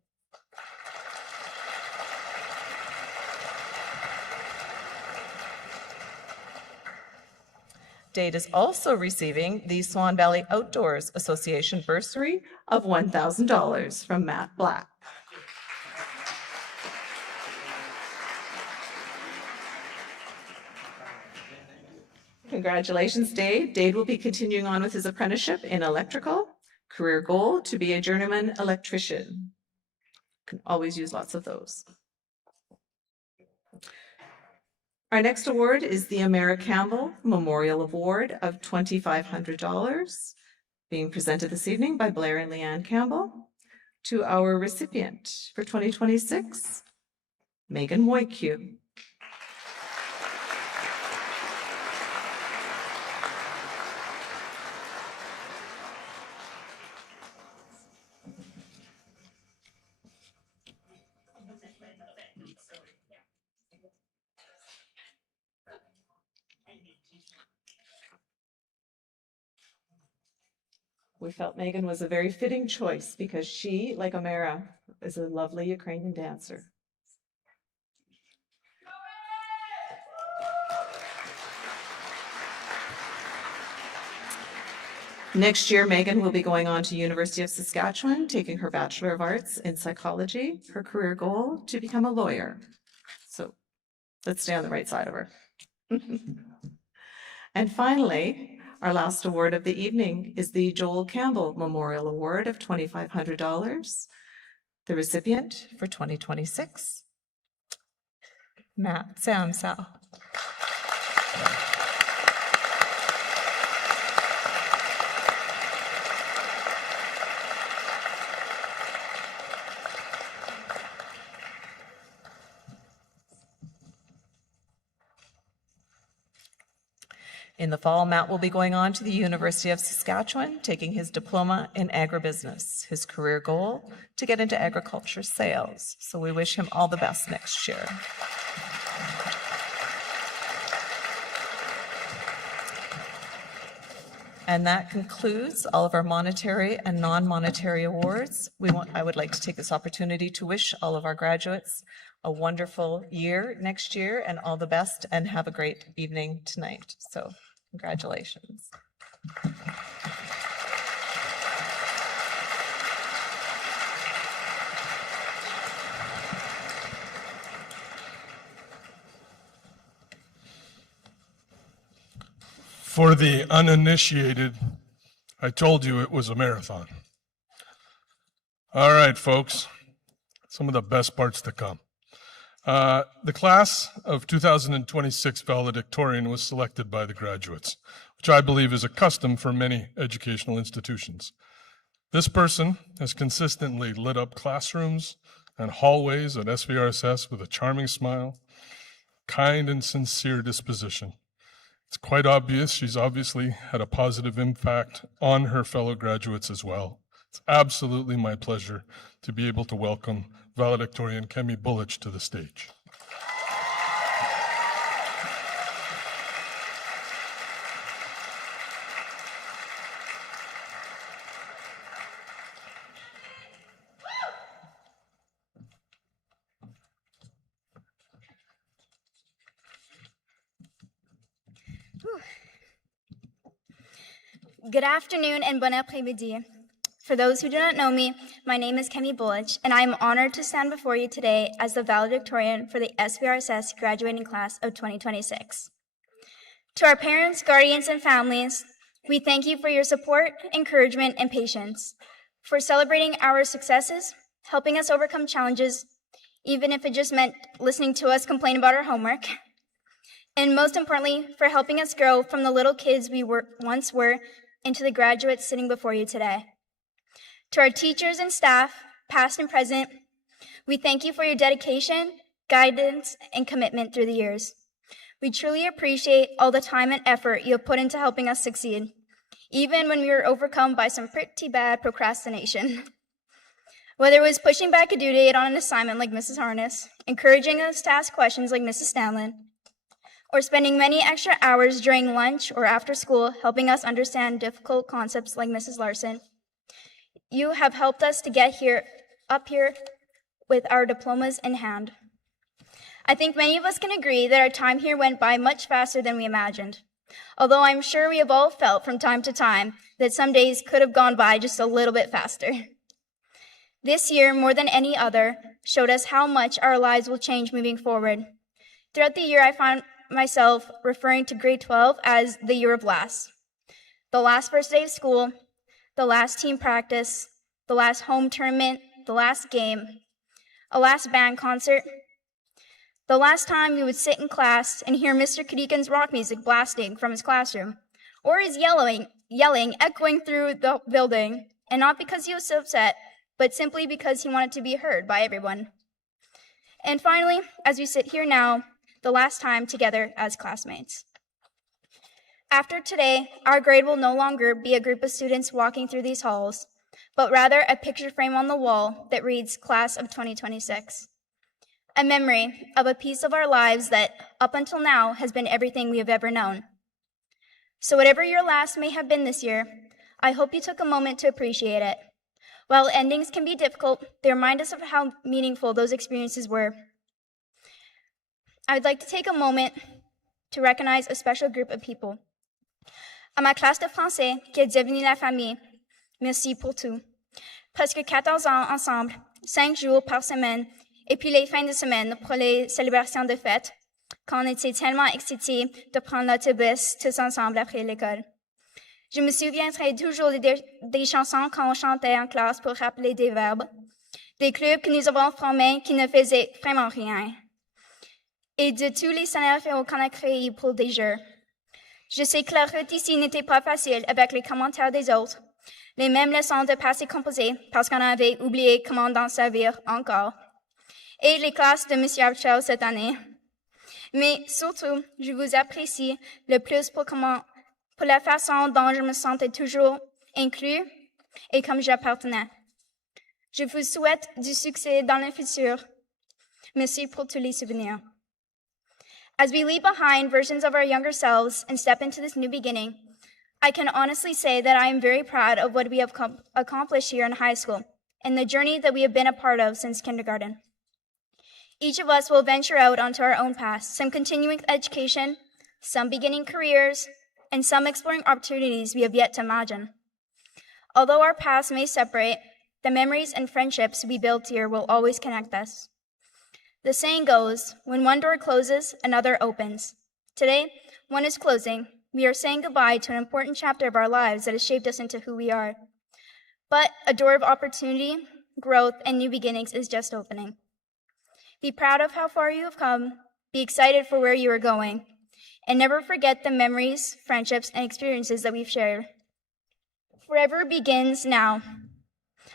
Dade is also receiving the Swan Valley Outdoors Association bursary of $1,000 from Matt Black. Congratulations, Dade. Dade will be continuing on with his apprenticeship in electrical. Career goal, to be a journeyman electrician. Can always use lots of those. Our next award is the Amara Campbell Memorial Award of $2,500, being presented this evening by Blair and Leanne Campbell. To our recipient for 2026, Megan Woiku. We felt Megan was a very fitting choice because she, like Amara, is a lovely Ukrainian dancer. Next year, Megan will be going on to University of Saskatchewan, taking her Bachelor of Arts in Psychology. Her career goal, to become a lawyer. So let's stay on the right side of her. And finally, our last award of the evening is the Joel Campbell Memorial Award of $2,500. The recipient for 2026, Matt Samsow. In the fall, Matt will be going on to the University of Saskatchewan, taking his diploma in agribusiness. His career goal, to get into agriculture sales. So we wish him all the best next year. And that concludes all of our monetary and non-monetary awards. I would like to take this opportunity to wish all of our graduates a wonderful year next year and all the best, and have a great evening tonight. So congratulations. For the uninitiated, I told you it was a marathon. All right, folks, some of the best parts to come. The class of 2026 valedictorian was selected by the graduates, which I believe is a custom for many educational institutions. This person has consistently lit up classrooms and hallways at SVRSS with a charming smile, kind and sincere disposition. It's quite obvious she's obviously had a positive impact on her fellow graduates as well. It's absolutely my pleasure to be able to welcome valedictorian Kemi Bullich to the stage. Good afternoon and bon après-midi. For those who do not know me, my name is Kemi Bullich, and I am honored to stand before you today as the valedictorian for the SVRSS graduating class of 2026. To our parents, guardians, and families, we thank you for your support, encouragement, and patience, for celebrating our successes, helping us overcome challenges, even if it just meant listening to us complain about our homework, and most importantly, for helping us grow from the little kids we once were and to the graduates sitting before you today. To our teachers and staff, past and present, we thank you for your dedication, guidance, and commitment through the years. We truly appreciate all the time and effort you have put into helping us succeed, even when we were overcome by some pretty bad procrastination. Whether it was pushing back a due date on an assignment like Mrs. Harness, encouraging us to ask questions like Mrs. Stanlin, or spending many extra hours during lunch or after school helping us understand difficult concepts like Mrs. Larson, you have helped us to get up here with our diplomas in hand. I think many of us can agree that our time here went by much faster than we imagined, although I'm sure we have all felt from time to time that some days could have gone by just a little bit faster. This year, more than any other, showed us how much our lives will change moving forward. Throughout the year, I found myself referring to grade 12 as the year of last. The last first day of school, the last team practice, the last home tournament, the last game, a last band concert, the last time we would sit in class and hear Mr. Kadikan's rock music blasting from his classroom, or his yelling echoing through the building, and not because he was so upset, but simply because he wanted to be heard by everyone. And finally, as we sit here now, the last time together as classmates. After today, our grade will no longer be a group of students walking through these halls, but rather a picture frame on the wall that reads Class of 2026. A memory of a piece of our lives that, up until now, has been everything we have ever known. So whatever your last may have been this year, I hope you took a moment to appreciate it. While endings can be difficult, they remind us of how meaningful those experiences were. I would like to take a moment to recognize a special group of people. À ma classe de français, qui est devenue la famille, merci pour tout. Presque 14 ans ensemble, 5 jours par semaine, et puis les fins de semaine pour les célébrations de fête, quand on était tellement excités de prendre l'autobus tous ensemble après l'école. Je me souviendrai toujours des chansons quand on chantait en classe pour rappeler des verbes, des clubs que nous avons formés qui ne faisaient vraiment rien, et de tous les scénarios qu'on a créés pour des jeux. Je sais que la route ici n'était pas facile avec les commentaires des autres, les mêmes leçons de passé composé parce qu'on avait oublié comment d'en servir encore, et les classes de M. Archer cette année. Mais surtout, je vous apprécie le plus pour la façon dont je me sentais toujours inclus et comme j'appartenais. Je vous souhaite du succès dans le futur. Merci pour tous les souvenirs. As we leave behind versions of our younger selves and step into this new beginning, I can honestly say that I am very proud of what we have accomplished here in high school and the journey that we have been a part of since kindergarten. Each of us will venture out onto our own paths, some continuing education, some beginning careers, and some exploring opportunities we have yet to imagine. Although our paths may separate, the memories and friendships we build here will always connect us. The saying goes, when one door closes, another opens. Today, one is closing. We are saying goodbye to an important chapter of our lives that has shaped us into who we are. But a door of opportunity, growth, and new beginnings is just opening. Be proud of how far you have come. Be excited for where you are going. And never forget the memories, friendships, and experiences that we've shared. Forever begins now.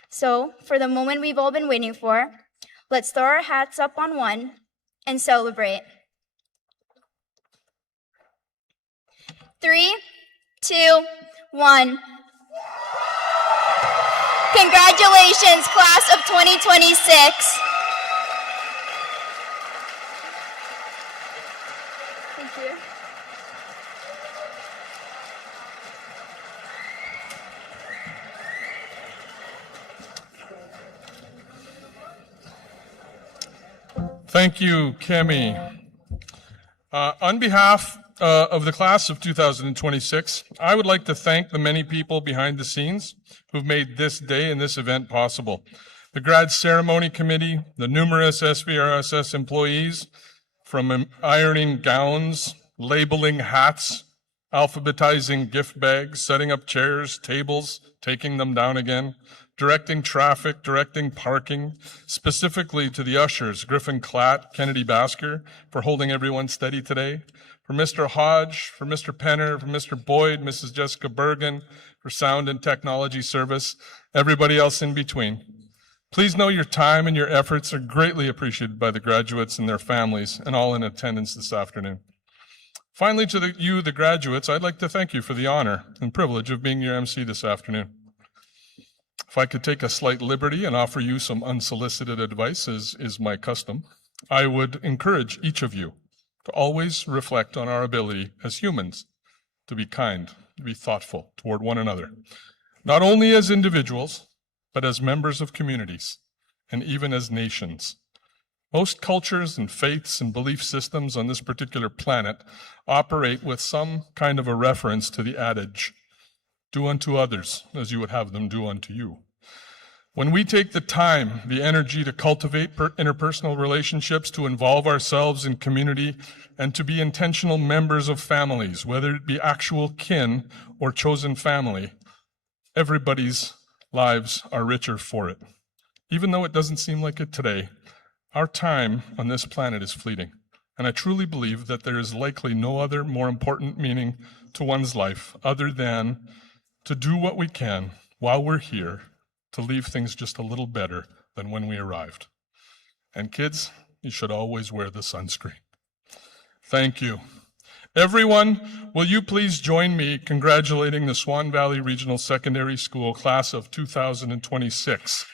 So, for the moment we've all been waiting for, let's throw our hats up on one and celebrate. 3, 2, 1. Congratulations, class of 2026. Thank you. Thank you, Kemi. On behalf of the class of 2026, I would like to thank the many people behind the scenes who've made this day and this event possible. The grad ceremony committee, the numerous SVRSS employees, from ironing gowns, labeling hats, alphabetizing gift bags, setting up chairs, tables, taking them down again, directing traffic, directing parking, specifically to the ushers, Griffin Klatt, Kennedy Basker, for holding everyone steady today, for Mr. Hodge, for Mr. Penner, for Mr. Boyd, Mrs. Jessica Bergen, for sound and technology service, everybody else in between. Please know your time and your efforts are greatly appreciated by the graduates and their families and all in attendance this afternoon. Finally, to you, the graduates, I'd like to thank you for the honor and privilege of being your MC this afternoon. If I could take a slight liberty and offer you some unsolicited advice, as is my custom, I would encourage each of you to always reflect on our ability as humans to be kind, to be thoughtful toward one another, not only as individuals, but as members of communities and even as nations. Most cultures and faiths and belief systems on this particular planet operate with some kind of a reference to the adage, do unto others as you would have them do unto you. When we take the time, the energy to cultivate interpersonal relationships, to involve ourselves in community, and to be intentional members of families, whether it be actual kin or chosen family, everybody's lives are richer for it. Even though it doesn't seem like it today, our time on this planet is fleeting, and I truly believe that there is likely no other more important meaning to one's life other than to do what we can while we're here to leave things just a little better than when we arrived. And kids, you should always wear the sunscreen. Thank you. Everyone, will you please join me congratulating the Swan Valley Regional Secondary School class of 2026.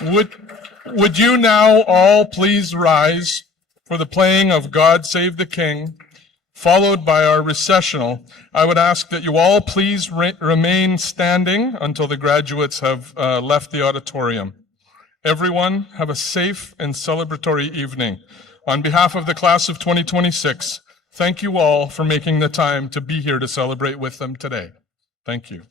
Would you now all please rise for the playing of God Save the King, followed by our recessional. I would ask that you all please remain standing until the graduates have left the auditorium. Everyone, have a safe and celebratory evening. On behalf of the class of 2026, thank you all for making the time to be here to celebrate with them today. Thank you.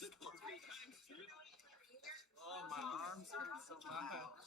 Oh, my arms hurt so bad.